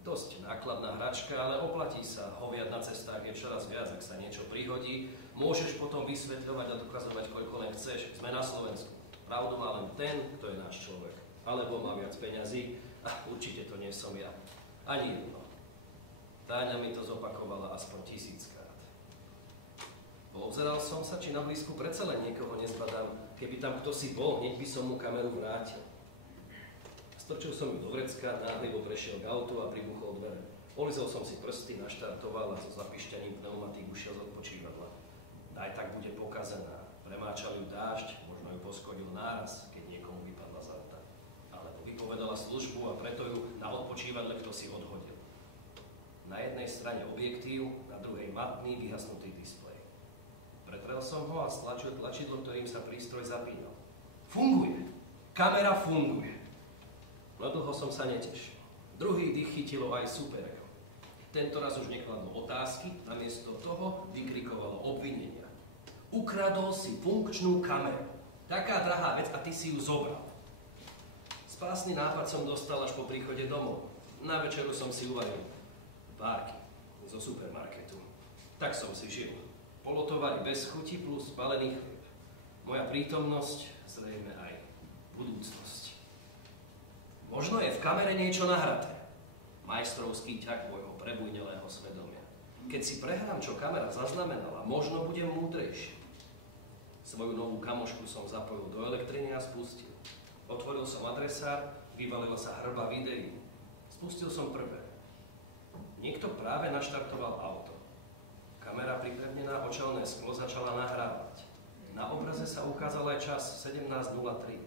Dosť nákladná hračka, ale oplatí sa. Hoviať na cestách je čoraz viac, ak sa niečo prihodí. Môžeš potom vysvetľovať a dokazovať, koľko len chceš. Sme na Slovensku. Pravdu má len ten, kto je náš človek. Alebo má viac peňazí. A určite to nie som ja. Ani jedno. Táňa mi to zopakovala aspoň 1000-krát. Poobzeral som sa, či na blízku predsa len niekoho nezbadám. Keby tam kto si bol, hneď by som mu kameru vrátil. Strčil som ju do vrecka, náhlivo prešiel k autu a pribuchol dvere. Polizol som si prsty, naštartoval a so zapišťaním pneumatík ušiel z odpočívadla. Aj tak bude pokazená. Premáčal ju dážď, možno ju poškodil náraz, keď niekomu vypadla z auta. Alebo vypovedala službu a preto ju na odpočívadle kto si odhodil. Na jednej strane objektív, na druhej matný, vyhasnutý displej. Pretrel som ho a stlačil tlačidlo, ktorým sa prístroj zapínal. Funguje! Kamera funguje! No dlho som sa netešil. Druhý dých chytilo aj superego. Tento raz už nekladlo otázky, namiesto toho vykrikovalo obvinenia. Ukradol si funkčnú kameru. Taká drahá vec a ty si ju zobral. Spásny nápad som dostal až po príchode domov. Na večeru som si uvaril párky zo supermarketu. Tak som si žil. Polotovary bez chuti plus spálený chlieb. Moja prítomnosť, zrejme aj budúcnosť. Možno je v kamere niečo nahraté. Majstrovský ťah môjho prebujnelého svedomia. Keď si prehrám, čo kamera zaznamenala, možno budem múdrejší. Svoju novú kamošku som zapojil do elektriny a spustil. Otvoril som adresár, vyvalila sa hrba videí. Spustil som prvé. Niekto práve naštartoval auto. Kamera pripevnená o čelné sklo začala nahrávať. Na obraze sa ukázal aj čas 17:03.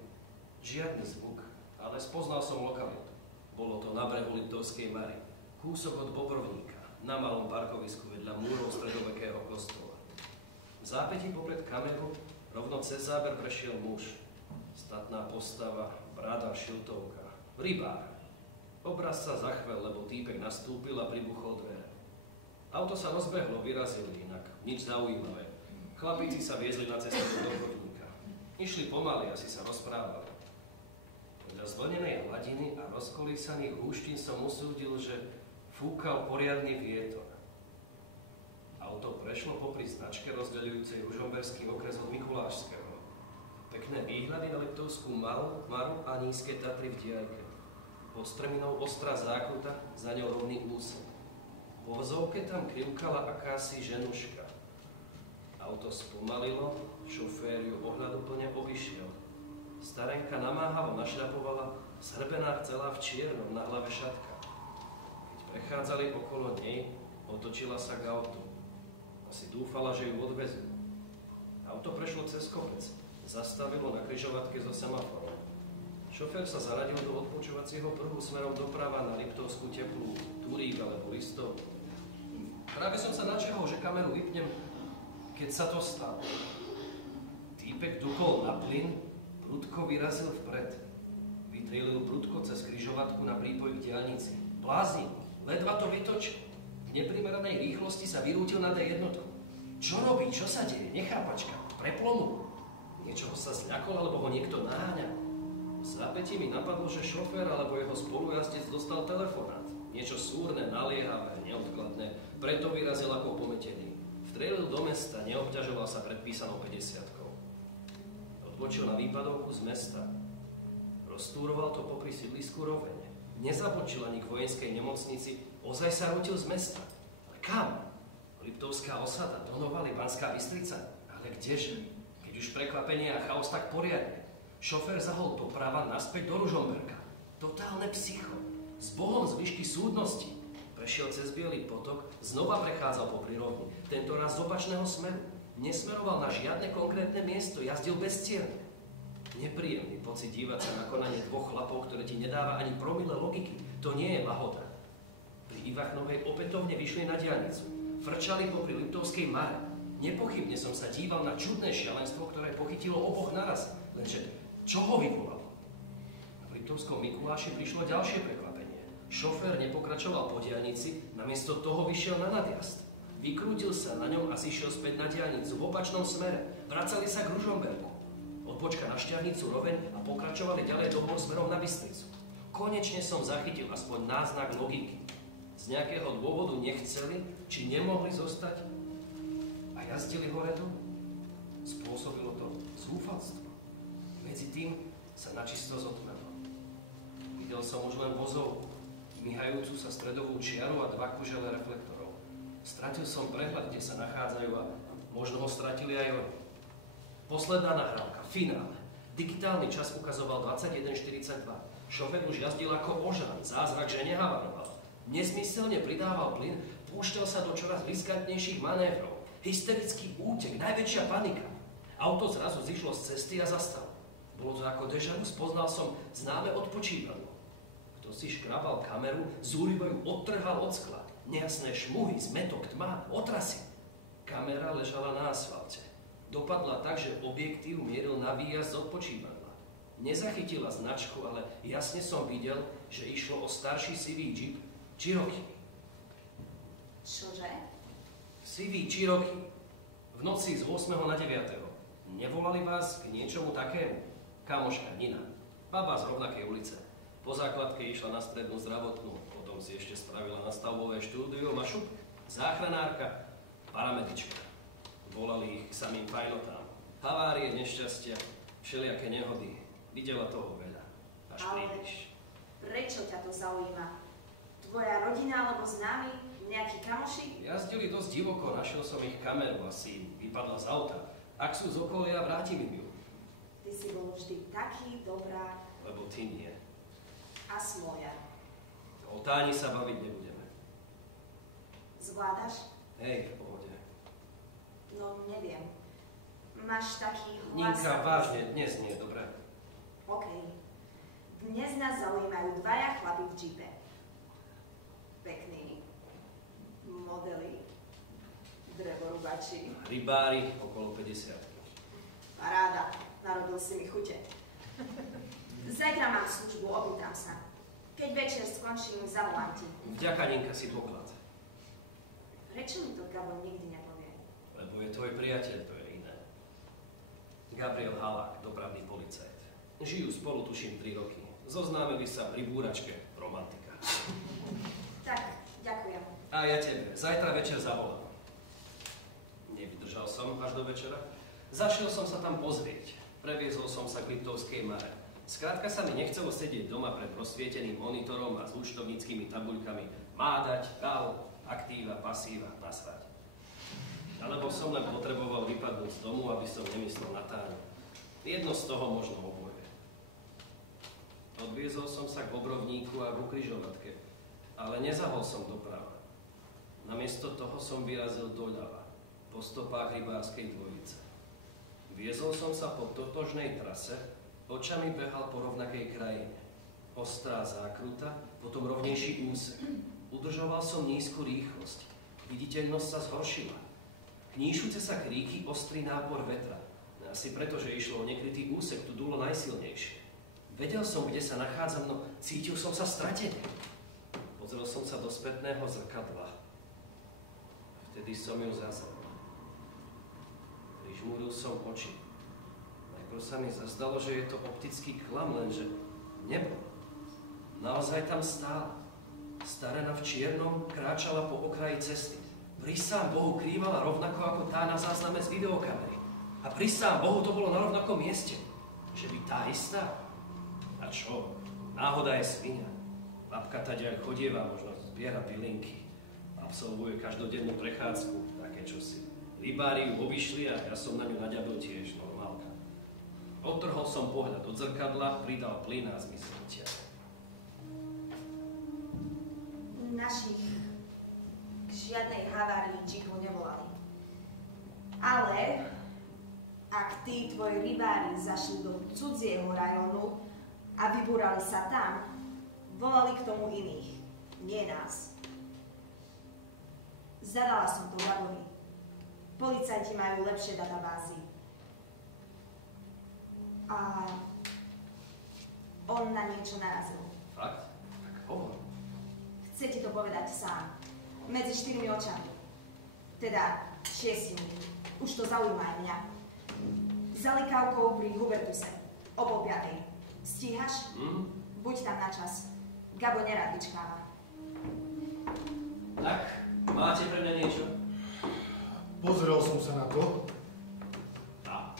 Žiadny zvuk, ale spoznal som lokalitu. Bolo to na brehu Liptovskej Mary, kúsok od Bobrovníka, na malom parkovisku vedľa múrov stredovekého kostola. V zápätí popred kameru rovno cez záber prešiel muž. Statná postava, brada, šiltovka, rybár. Obraz sa zachvel, lebo týpek nastúpil a pribuchol dvere. Auto sa rozbehlo, vyrazili inak, nič zaujímavé. Chlapíci sa viezli na cestu do Bobrovníka. Išli pomaly, asi sa rozprávali. Podľa zvlnenej hladiny a rozkolísaných húštín som usúdil, že fúkal poriadny vietor. Auto prešlo popri značke rozdeľujúcej Ružomberský okres od Mikulášského. Pekné výhľady na Liptovskú Maru a nízke Tatry v diaľke. Pod strminou ostrá zákruta, za ňou rovný úsek. Po vzovke tam krivkala akási ženuška. Auto spomalilo, šofér ju ohľaduplne obišiel. Starenka namáhavo našľapovala, zhrbená celá v čiernom, na hlave šatka. Keď prechádzali okolo nej, otočila sa k autu. Asi dúfala, že ju odvezú. Auto prešlo cez kopec, zastavilo na križovatke so semaforom. Šofér sa zaradil do odpočúvacieho pruhu smerom doprava na Liptovskú Teplú, Turík alebo Listov. Práve som sa načehol, že kameru vypnem, keď sa to stalo. Týpek dupol na plyn, prudko vyrazil vpred. Vytrelil prudko cez križovatku na prípoj k diaľnici. Blázni, ledva to vytočil. V neprimeranej rýchlosti sa vyrútil na D1. Čo robí? Čo sa deje? Nechápačka. Preplo mu. Niečoho sa zľakol, alebo ho niekto naháňa. V zápätí mi napadlo, že šofér alebo jeho spolujazdec dostal telefonát. Niečo súrne, naliehavé, neodkladné. Preto vyrazil ako pometený. Vstrelil do mesta, neobťažoval sa predpísanou 50-kou. Odbočil na výpadovku z mesta. Roztúroval to popri sídlisku Roveň. Nezabočil ani k vojenskej nemocnici, ozaj sa rútil z mesta. Ale kam? Liptovská osada, Donovali, Banská Bystrica. Ale kdeže? Keď už prekvapenie a chaos, tak poriadne. Šofér zahol doprava naspäť do Ružomberka. Totálne psycho. S Bohom z výšky súdnosti. Prešiel cez Bielý potok, znova prechádzal popri rovni. Tentoraz z opačného smeru. Nesmeroval na žiadne konkrétne miesto, jazdil bezcierne. Nepríjemný pocit dívať sa na konanie dvoch chlapov, ktoré ti nedáva ani promile logiky. To nie je lahoda. Pri Ivachnovej opätovne vyšli na diaľnicu. Frčali popri Liptovskej Mare. Nepochybne som sa díval na čudné šialenstvo, ktoré pochytilo oboch naraz. Lenže čo ho vyvolalo? V Liptovskom Mikuláši prišlo ďalšie prekvapenie. Šofér nepokračoval po diaľnici, namiesto toho vyšiel na nadjazd. Vykrútil sa na ňom a zišiel späť na diaľnicu v opačnom smere. Vracali sa k Ružomberku. Odbočka na Šťavnicu Roveň a pokračovali ďalej domov smerom na Bystricu. Konečne som zachytil aspoň náznak logiky. Z nejakého dôvodu nechceli, či nemohli zostať a jazdili hore dolu. Spôsobilo to zúfalstvo. Medzi tým sa načisto zotmelo. Videl som už len vozov, myhajúcu sa stredovú čiaru a dva kužele reflektorov. Stratil som prehľad, kde sa nachádzajú a možno ho stratili aj oni. Posledná nahrávka, finále. Digitálny čas ukazoval 21:42. Šofér už jazdil ako ožan, zázrak, že nehavaroval. Nezmyselne pridával plyn, púšťal sa do čoraz riskantnejších manévrov. Hysterický útek, najväčšia panika. Auto zrazu zišlo z cesty a zastalo. Bolo to ako déjà vu, spoznal som známe odpočívadlo. Kto si škrabal kameru, zúrivo ju odtrhal od skla. Nejasné šmuhy, zmetok, tma, otrasy. Kamera ležala na asfalte. Dopadla tak, že objektív mieril na výjazd z odpočívadla. Nezachytila značku, ale jasne som videl, že išlo o starší sivý džip Cherokee. Čože? Sivý Cherokee. V noci z 8. na 9. Nevolali vás k niečomu takému? Kamoška Nina. Baba z rovnakej ulice. Po základke išla na strednú zdravotnú. Potom si ešte spravila nastavbové štúdium a šup. Záchranárka, paramedička. Volali ich k samým fajnotám. Havárie, nešťastia, všelijaké nehody. Videla toho veľa. Až príliš. Prečo ťa to zaujíma? Tvoja rodina alebo známi? Nejakí kamoši? Jazdili dosť divoko, našiel som ich kameru, asi vypadla z auta. Ak sú z okolia, vrátim im ju. Ty si bol vždy taký dobrá. Lebo ty nie. A smoja. O Táni sa baviť nebudeme. Zvládaš? Hej, v pohode. No, neviem. Máš taký hlas... Ninka, vážne, dnes nie, dobre? OK. Dnes nás zaujímajú dvaja chlapi v džipe. Pekní modely, drevorúbači. Rybári okolo 50. Paráda, narobil si mi chute. Zajtra mám službu, opýtam sa. Keď večer skončím, zavolám ti. Vďaka, Ninka, si poklad. Prečo mi to Gabo nikdy nepovie? Lebo je tvoj priateľ, to je iné. Gabriel Halák, dopravný policajt. Žijú spolu, tuším, 3 roky. Zoznámili sa pri búračke, romantika. Tak, ďakujem. A ja tebe, zajtra večer zavolám. Nevydržal som až do večera. Zašiel som sa tam pozrieť. Previezol som sa k Liptovskej Mare. Skrátka sa mi nechcelo sedieť doma pred rozsvieteným monitorom a s účtovníckymi tabuľkami. Mádať, kal, aktíva, pasíva, nasrať. Alebo som len potreboval vypadnúť z domu, aby som nemyslel na táňu. Jedno z toho možno oboje. Odviezol som sa k Bobrovníku a k ukrižovatke, ale nezahol som doprava. Namiesto toho som vyrazil doľava, po stopách rybárskej dvojice. Viezol som sa po totožnej trase, očami behal po rovnakej krajine. Ostrá zákruta, potom rovnejší úsek. Udržoval som nízku rýchlosť. Viditeľnosť sa zhoršila. Kníšuce sa kríky, ostrý nápor vetra. Asi preto, že išlo o nekrytý úsek, tu dúlo najsilnejšie. Vedel som, kde sa nachádzam, no cítil som sa stratený. Pozrel som sa do spätného zrkadla. Vtedy som ju zazrel. Prižmúril som oči. Najprv sa mi zazdalo, že je to optický klam, lenže nebol. Naozaj tam stála. Starena v čiernom kráčala po okraji cesty. Prisám Bohu krývala rovnako ako tá na zázname z videokamery. A prisám Bohu to bolo na rovnakom mieste. Že by tá istá? A čo? Náhoda je svinia. Babka taďaľ chodieva, možno zbiera bylinky. Absolvuje každodennú prechádzku, také čosi. Rybári ju obišli a ja som na ňu naďabil tiež, normálka. Odtrhol som pohľad od zrkadla, pridal plyn a zmizol ťa. Našich k žiadnej havárii džipu nevolali. Ale ak tí tvoji rybári zašli do cudzieho rajónu a vybúrali sa tam, volali k tomu iných, nie nás. Zadala som to Gabovi. Policajti majú lepšie databázy. A on na niečo narazil. Fakt? Tak hovor. Chce ti to povedať sám. Medzi 4 očami. Teda 6. Už to zaujíma aj mňa. Za likávkou pri Hubertuse. O 4:30. Stíhaš? Buď tam na čas. Gabo nerád vyčkáva. Tak, máte pre mňa niečo? Pozrel som sa na to. A?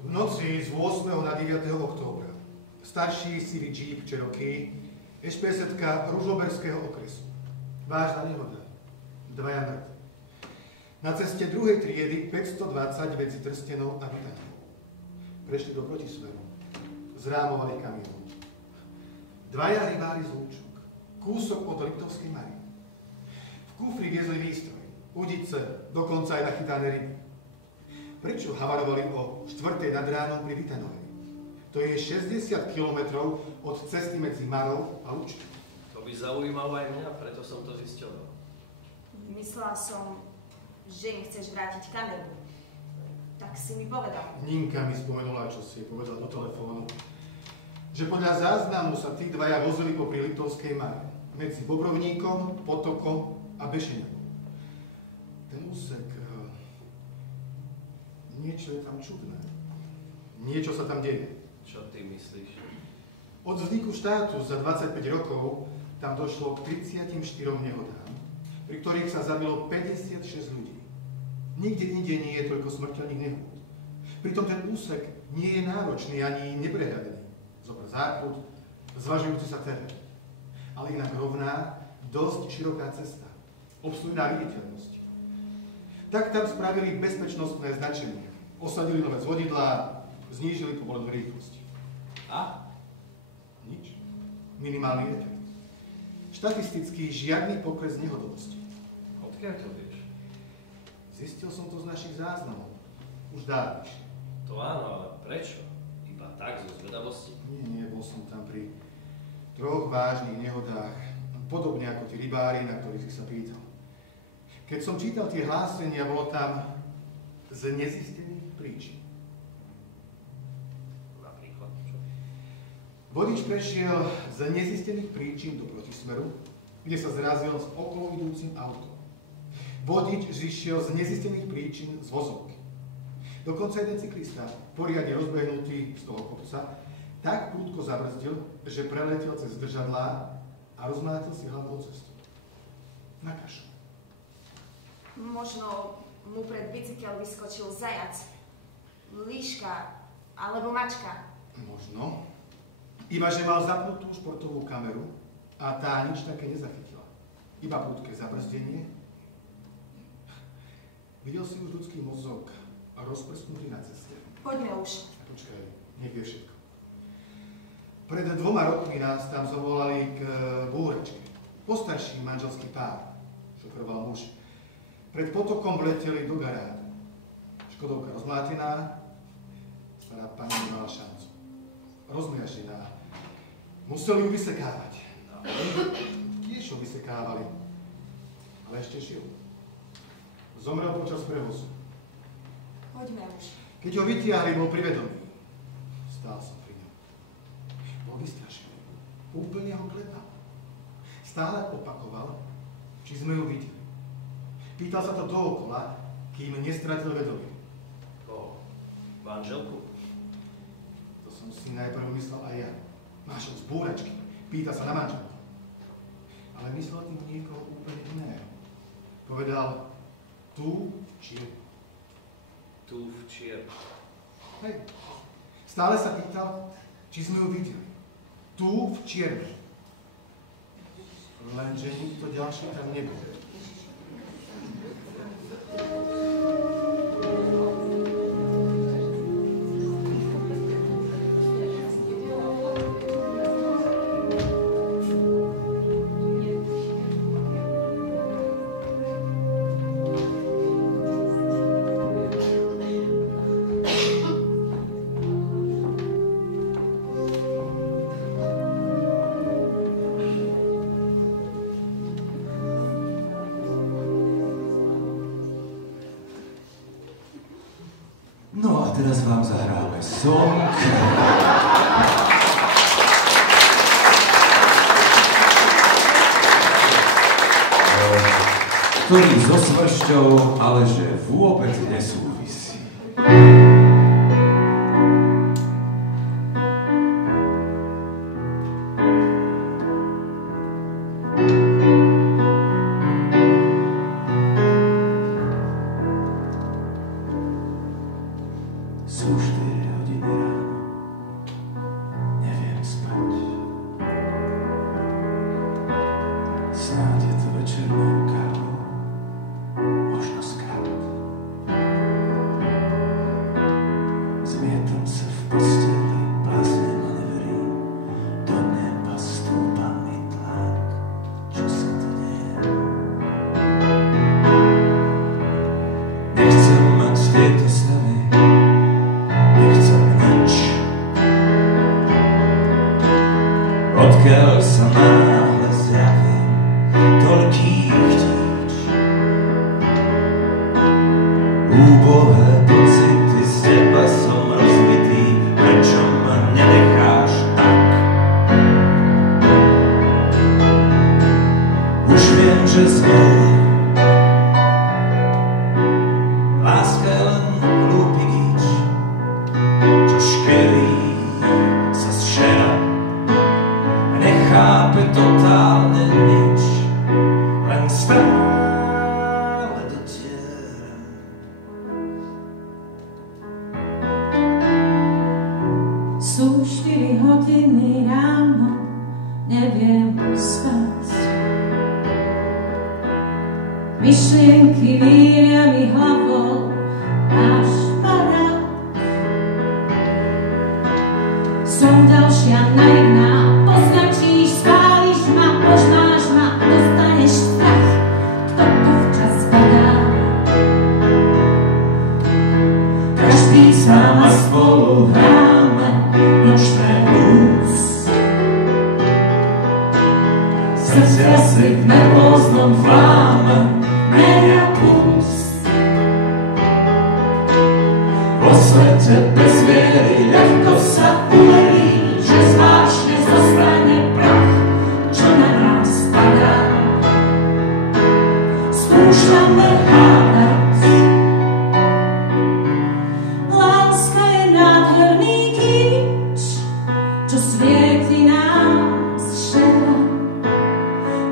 V noci z 8. na 9. októbra starší sivý Jeep Cherokee, ešpesetka Ružomberského okresu. Vážna nehoda. 2 mŕtvi. Na ceste 2. triedy 520 medzi Trstenou a Vytanou. Prešli do protismeru. Zrámovali kamión. 2 rybári z Lúčok. Kúsok od Liptovskej Mary. V kufri viezli výstroj, udice, dokonca aj nachytané ryby. Prečo havarovali o 4. nad ránom pri Vitanovej? To je 60 kilometrov od cesty medzi Marou a Lúčkou. To by zaujímalo aj mňa, preto som to zisťoval. Myslela som, že im chceš vrátiť kameru. Tak si mi povedal. Ninka mi spomenula, čo si jej povedal do telefónu, že podľa záznamu sa tí 2 vozili popri Liptovskej Mare, medzi Bobrovníkom, Potokom a Bešeňakom. Ten úsek... Niečo je tam čudné. Niečo sa tam deje. Čo ty myslíš? Od vzniku štátu za 25 rokov tam došlo k 34 nehodám, pri ktorých sa zabilo 56 ľudí. Nikde inde nie je toľko smrteľných nehôd. Pritom ten úsek nie je náročný ani neprehľadený. Zober zákrut, zvažujúci sa terén. Ale inak rovná, dosť široká cesta. Obslužná viditeľnosť. Tak tam spravili bezpečnostné značenie. Osadili nové zvodidlá, znížili povolenú rýchlosť. A? Nič. Minimálny efekt. Štatisticky žiadny pokles nehodovosti. Odkiaľ to vieš? Zistil som to z našich záznamov. Už dávnejšie. To áno, ale prečo? Iba tak, zo zvedavosti? Nie, bol som tam pri 3 vážnych nehodách, podobne ako tí rybári, na ktorých si sa pýtal. Keď som čítal tie hlásenia, bolo tam z nezistených príčin. Napríklad, čo? Vodič prešiel z nezistených príčin do protismeru, kde sa zrazil s okolo idúcim autom. Vodič zišiel z nezistených príčin z vozovky. Dokonca jeden cyklista, poriadne rozbehnutý z toho kopca, tak prudko zabrzdil, že preletel cez zdržadlá a rozmlátil si hlavu o cestu. Na kašu. Možno mu pred bicykel vyskočil zajac, líška alebo mačka. Možno. Iba že mal zapnutú športovú kameru a tá nič také nezachytila. Iba prudké zabrzdenie. Videl si už ľudský mozog rozprsknutý na ceste. Poďme už. Počkaj, nech vie všetko. Pred 2 rokmi nás tam zavolali k búračke. Postarší manželský pár, šoferoval muž. Pred potokom vleteli do garádu. Škodovka rozmlátená, stará pani nemala šancu. Rozmiažená. Museli ju vysekávať. Tiež ju vysekávali, ale ešte žil. Zomrel počas prevozu. Poďme už. Keď ho vytiahli, bol privedomý. Stál som pri ňom. Bol vystrašený. Úplne ho klepal. Stále opakoval, či sme ju videli. Pýtal sa to dookola, kým nestratil vedomie. Koho? Manželku? To som si najprv myslel aj ja. Máš z búračky. Pýta sa na manželku. Ale myslel tým niekoho úplne iného. Povedal, tu či Tu v čierni. hej. Stále sa pýtal, či sme ju videli. Tu v čierni. Lenže nikto ďalší tam nebol. No a teraz vám zahráme song, ktorý so smršťou, ale že vôbec nesúvisí. Sú 4 hodiny ráno, neviem spať. Snáď je to večernou kávou, možno skrát. Zmietam sa v posteli, blázne ma neverím, do neba stúpa mi tlak, čo sa to deje. Nechcem mať tieto stavy, nechcem nič. Odkiaľ sa náhle zjavím toľkých tíč. Úbohé pocity, z teba som rozbitý, prečo ma nenecháš tak? Už viem, že zvolím, láska je len hlúpy gíč, čo škelí sa z šera a nechápe totálne nič, len stále dotiera. Sú 4 hodiny ráno, neviem spať. Myšlienky víria mi hlavou, až padá. Som ďalšia naivná, poznačíš, spáliš ma, požnáš ma, dostaneš strach, kto to včas padá. Každý s váma spolu hráme, svete bez viery ľahko sa uverí, že zvláštne zostane prach, čo na nás padá. Skúšame hádať. Láska je nádherný kýč, čo svieti nám z šera.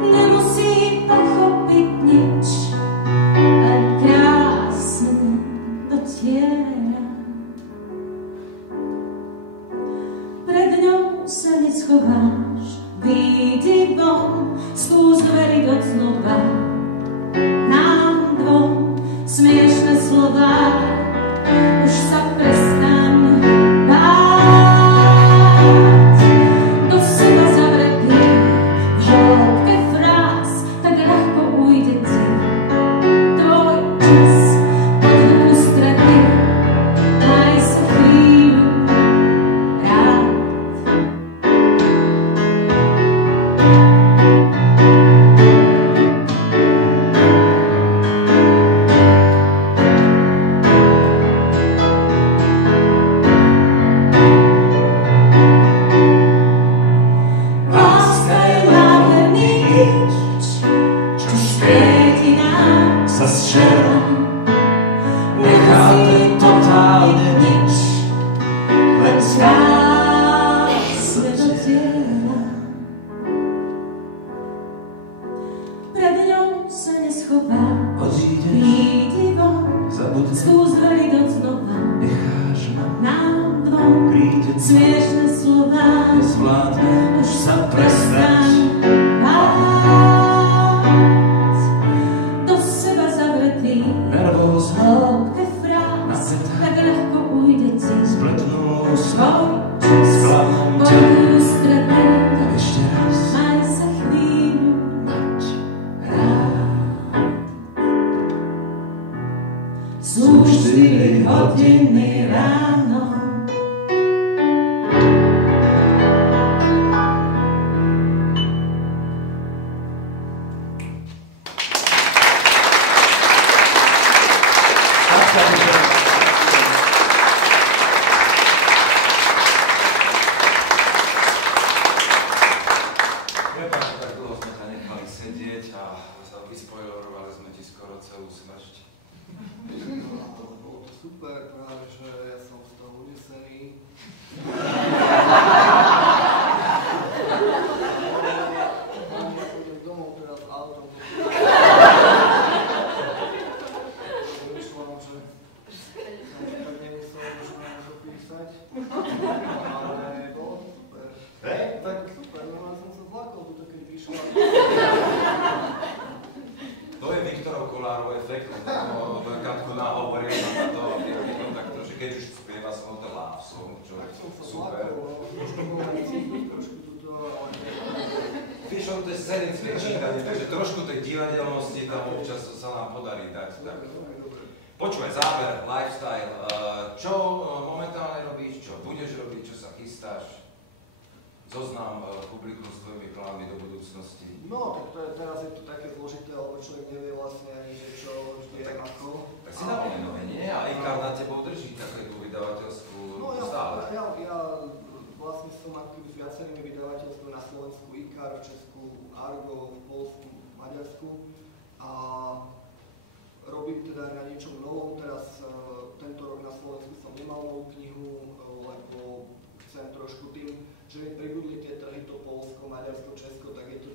Nemusí pochopiť nič, len krásne dotiera. Pred ňou sa neschováš, vyjdi von, skús veriť od znova. Nám dvom smiešne slová, už sa prestaň báť. Do seba zavretý, v hĺbke fráz, tak ľahko ujde ti. Tvoj čas pod ústrety, daj sa chvíľu rád. Láska je nádherný kýč, čo svieti nám sa z čela. Necháte totálne nič, len krásne dotiera. Pred ňou sa neschováš, vyjdi von, skús veriť od znova. Nám dvom smiešne slová, už sa prestaň báť. Do seba zavretý, v hĺbke fráz, tak ľahko ujde ti. Svoj čas pod ústrety, maj sa chvíľu mať rád. Sú 4 hodiny ráno. Prepáč, tak dlho sme ťa nechali sedieť a vyspoilerovali sme ti skoro celú smršť. Bolo to super, práve že ja som z toho unesený. Pôjdem domov teraz autom. Vymýšľam, že tak nemusel možno dopísať, ale bolo to super. Tak super, no som sa zlakol tuto, keď vyšla. To je Viktorov Kolárov efekt, Katku nahovoril na to, takto, že keď už spieva som to love song, čo je super. Trošku tuto, ale... Víš, on to je scenické čítanie, takže trošku tej divadelnosti tam občas sa nám podarí dať. Tak. Počúvaj, záver, lifestyle, čo momentálne robíš, čo budeš robiť, čo sa chystáš? Zoznam publikum s tvojimi plánmi do budúcnosti. No, tak teraz je to také zložité, lebo človek nevie vlastne ani, že čo vždy je ako. Tak si na nohe, nie? A IKAR na tebou drží takú vydavateľskú stále. Ja vlastne som aktív s viacerými vydavateľstvami na Slovensku, IKAR, v Česku, Argo, v Poľsku, v Maďarsku a robím teda na niečom novom. Teraz tento rok na Slovensku som nemal novú knihu, lebo chcem trošku tým, že mi pribudli tie trhy, to Poľsko, Maďarsko, Česko, tak je to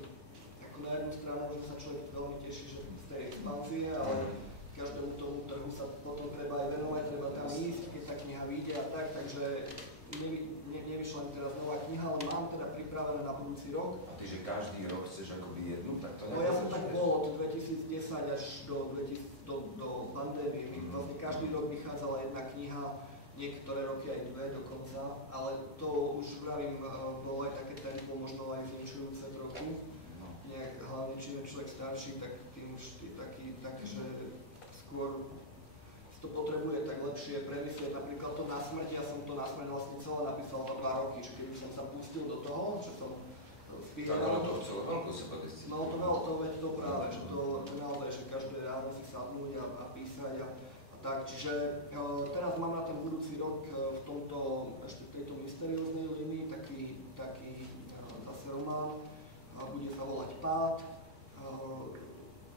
ako na jednu stranu, že sa človek veľmi teší, že z tej expanzie, ale každému tomu trhu sa potom treba aj venovať, treba tam ísť, keď tá kniha vyjde a tak, takže nevyšla mi teraz nová kniha, ale mám teda pripravené na budúci rok. A ty, že každý rok chceš akoby jednu, tak to No ja som tak bol od 2010 až do pandémie, vlastne každý rok vychádzala jedna kniha, niektoré roky aj dve dokonca, ale to už vravím, bolo aj také tempo, možno aj zničujúce trochu. Nejak, hlavne čím je človek starší, tak tým už je taký, že skôr to potrebuje tak lepšie premyslieť. Napríklad to Na smrti, ja som to Na smrť vlastne celé napísal za 2 roky, že keby som sa pustil do toho, že som spíral. Tak ono to chcelo veľkú sebadisciplínu. No to veľa, to veď to práve, že to naozaj, že každé ráno si sadnúť a písať a Tak, čiže teraz mám na ten budúci rok v tomto, ešte v tejto mysterióznej línii taký zase román, bude sa volať Pád.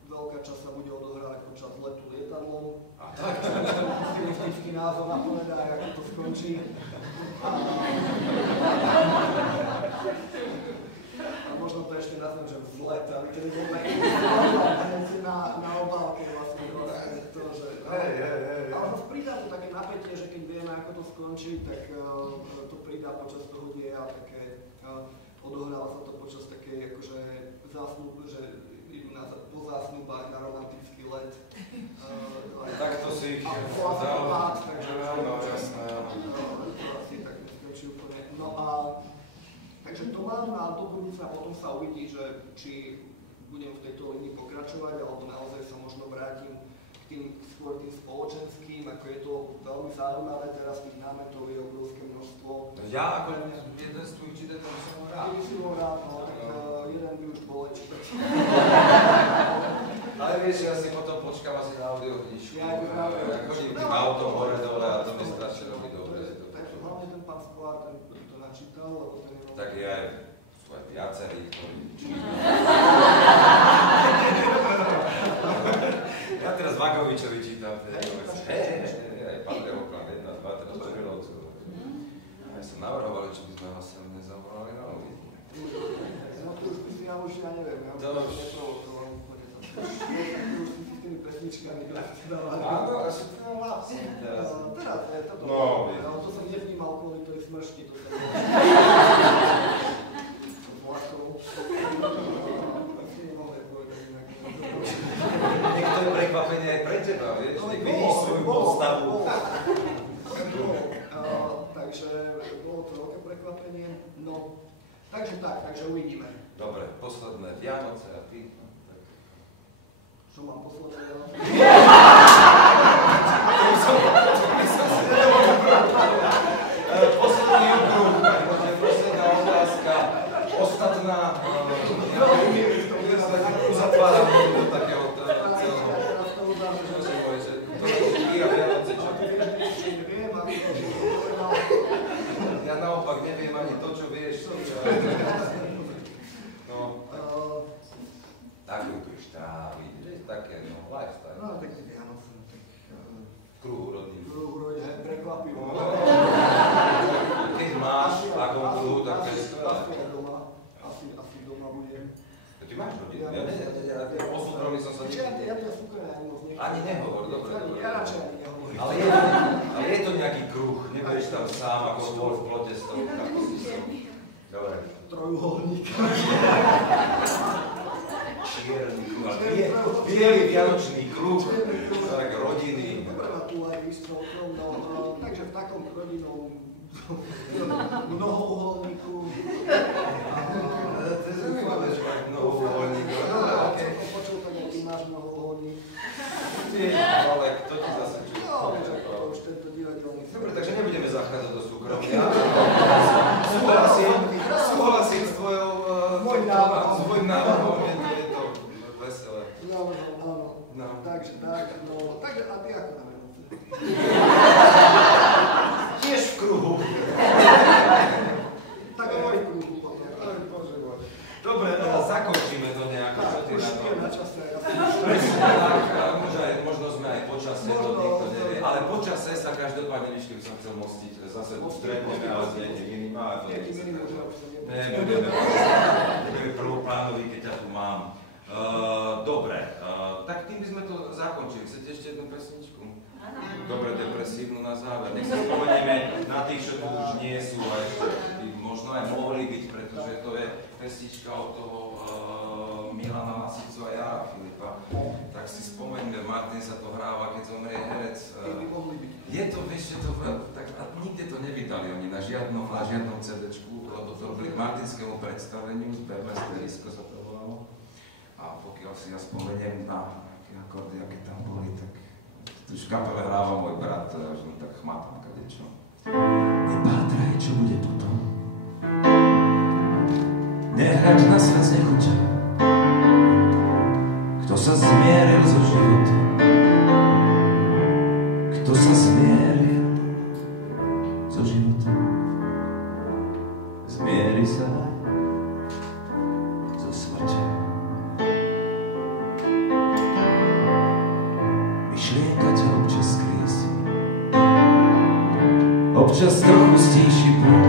Veľká časť sa bude odohrávať počas letu lietadlom. Stilistický názov napovedá, ako to skončí. A možno to ešte nazvem, že vzlet, ale keď budeme na obálke vlastne to, že... Ale zase pridá to také napätie, že keď vieme, ako to skončí, tak to pridá počas toho dieja také... Odohráva sa to počas takej, akože že po zásnubách na romantický let. Tak to si ich vzal. Takže áno, jasné. To asi tak neskončí úplne. No a takže to mám a do budúcna potom sa uvidí, že či budem v tejto línii pokračovať, alebo naozaj sa možno vrátim k skôr tým spoločenským, ako je to veľmi zaujímavé, teraz tých námetov je obrovské množstvo. Ja ako jeden z tvojich čitateľov som rád. Ty si ho rád, no, tak jeden by už bol čítať. Ale vieš, ja si potom počkám asi na audioknižku. Ja chodím tým autom hore dole a to mi strašne robí dobre. Takže hlavne ten pán Skvár, ten to načítal, lebo ten je... Tak je aj viacerých, ktorí Ja teraz Vagovičovi čítam, aj pán Rehoklan 1, 2, teraz Červelovcu. Ja som navrhoval, či by sme ho sem nezavolali na noviny. No to už by si ja neviem, ja už neprovokoval úplne to. Už si s tými pesničkami dávali. Áno, a sú to vlastne teraz. Teraz, toto. No, to som nevnímal kvôli tej smršti, to som vlakov. Asi nemohli povedať inak. Niekto je prekvapenie aj pre teba, vieš? Nech vidíš svoju postavu. Takže bolo to veľké prekvapenie. No, takže uvidíme. Dobre, posledné Vianoce a ty. Čo mám posledné Vianoce? Posledný okruh, posledná otázka. Ostatná, uzatváram do takého celého. Ja naopak neviem ani to, čo vieš. No, tak ľubíš tráviť, také, no, lifestyle. No, tak Vianoce, tak... Kruhu rodný. Kruhu rodný, prekvapivo. Keď máš takom kruhu, tak to je Asi doma budem. Ty máš rodinu? Ja o súkromí som sa nikdy... Ja to súkromí ani moc nechcem. Ani nehovor, dobre. Ja radšej ani nehovorím. Ale je to nejaký kruh, nebudeš tam sám ako tvor v plote s tou kapusticou. Dobre. Trojuholník. Čierny kruh, bielý vianočný kruh, tak rodiny. Takže v takom rodinnom mnohouholníku. To je zaujímavé, že máš mnohouholníku. Keď som počul, tak ty máš mnohouholník. Ale kto ti zase čo? Už tento divadelný. Dobre, takže nebudeme zachádzať do súkromia. Súhlasím s tvojim návrhom, je to veselé. Áno. Takže tak, no. Takže a ty ako na Vianoce? Tiež v kruhu. Tak aj v kruhu potom. Dobre, zakončíme to nejako. Už je na čase. Presne tak, možno sme aj po čase, to nikto nevie. Ale po čase sa každopádne, by som chcel mostiť, zase stretneme, ale s niekým iným. Nebudeme prvoplánoví, keď ťa tu mám. Dobre, tak tým by sme to zakončili. Chcete ešte jednu pesničku? Dobre, depresívnu na záver. Nech sa spomenieme na tých, čo tu už nie sú a ešte možno aj mohli byť, pretože to je pesnička od toho Milana Masicu a Jara Filipa. Tak si spomeňme, Martin sa to hráva, keď zomrie herec. Je to, vieš, tak nikde to nevydali oni na žiadnom CD-čku, lebo to robili k martinskému predstaveniu, Bernesterisko sa to volalo. A pokiaľ si ja spomeniem na aké akordy, aké tam boli, tak už v kapele hráva môj brat, že mi tak chmatám kadečo. Nepátraj, čo bude potom. Nehrač na srdce chuťa. Kto sa zmieril so životom, životom. Zmieri sa aj so smrťou. Myšlienka ťa občas skriesi, občas trochu stíši bol.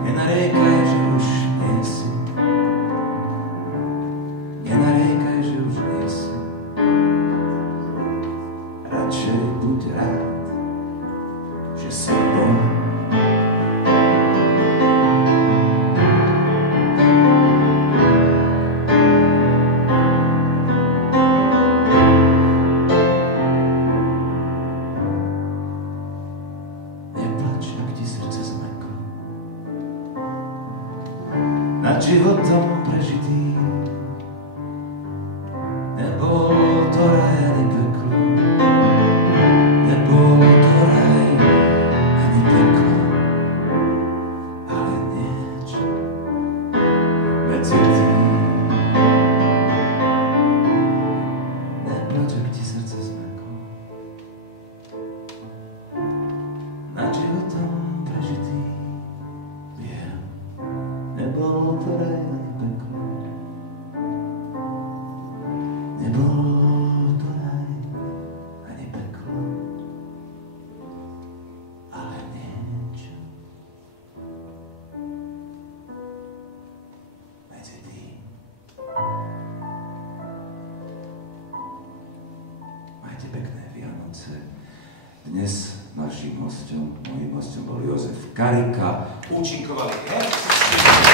Nenarékaj, že už nie si. Nenarékaj, že už nie si. Radšej buď rád, že si bol. Nad životom prežitý, nebol to raj ani peklo, nebol to raj ani peklo, ale niečo medzi tým. Neplač, ak ti srdce zmeklo, nad životom prežitý, viem, nebol to raj ani peklo, nebol to raj ani peklo, ale niečo medzi tým. Majte pekné Vianoce. Dnes naším hosťom, mojím hosťom bol Jozef Karika. Účinkovali herci.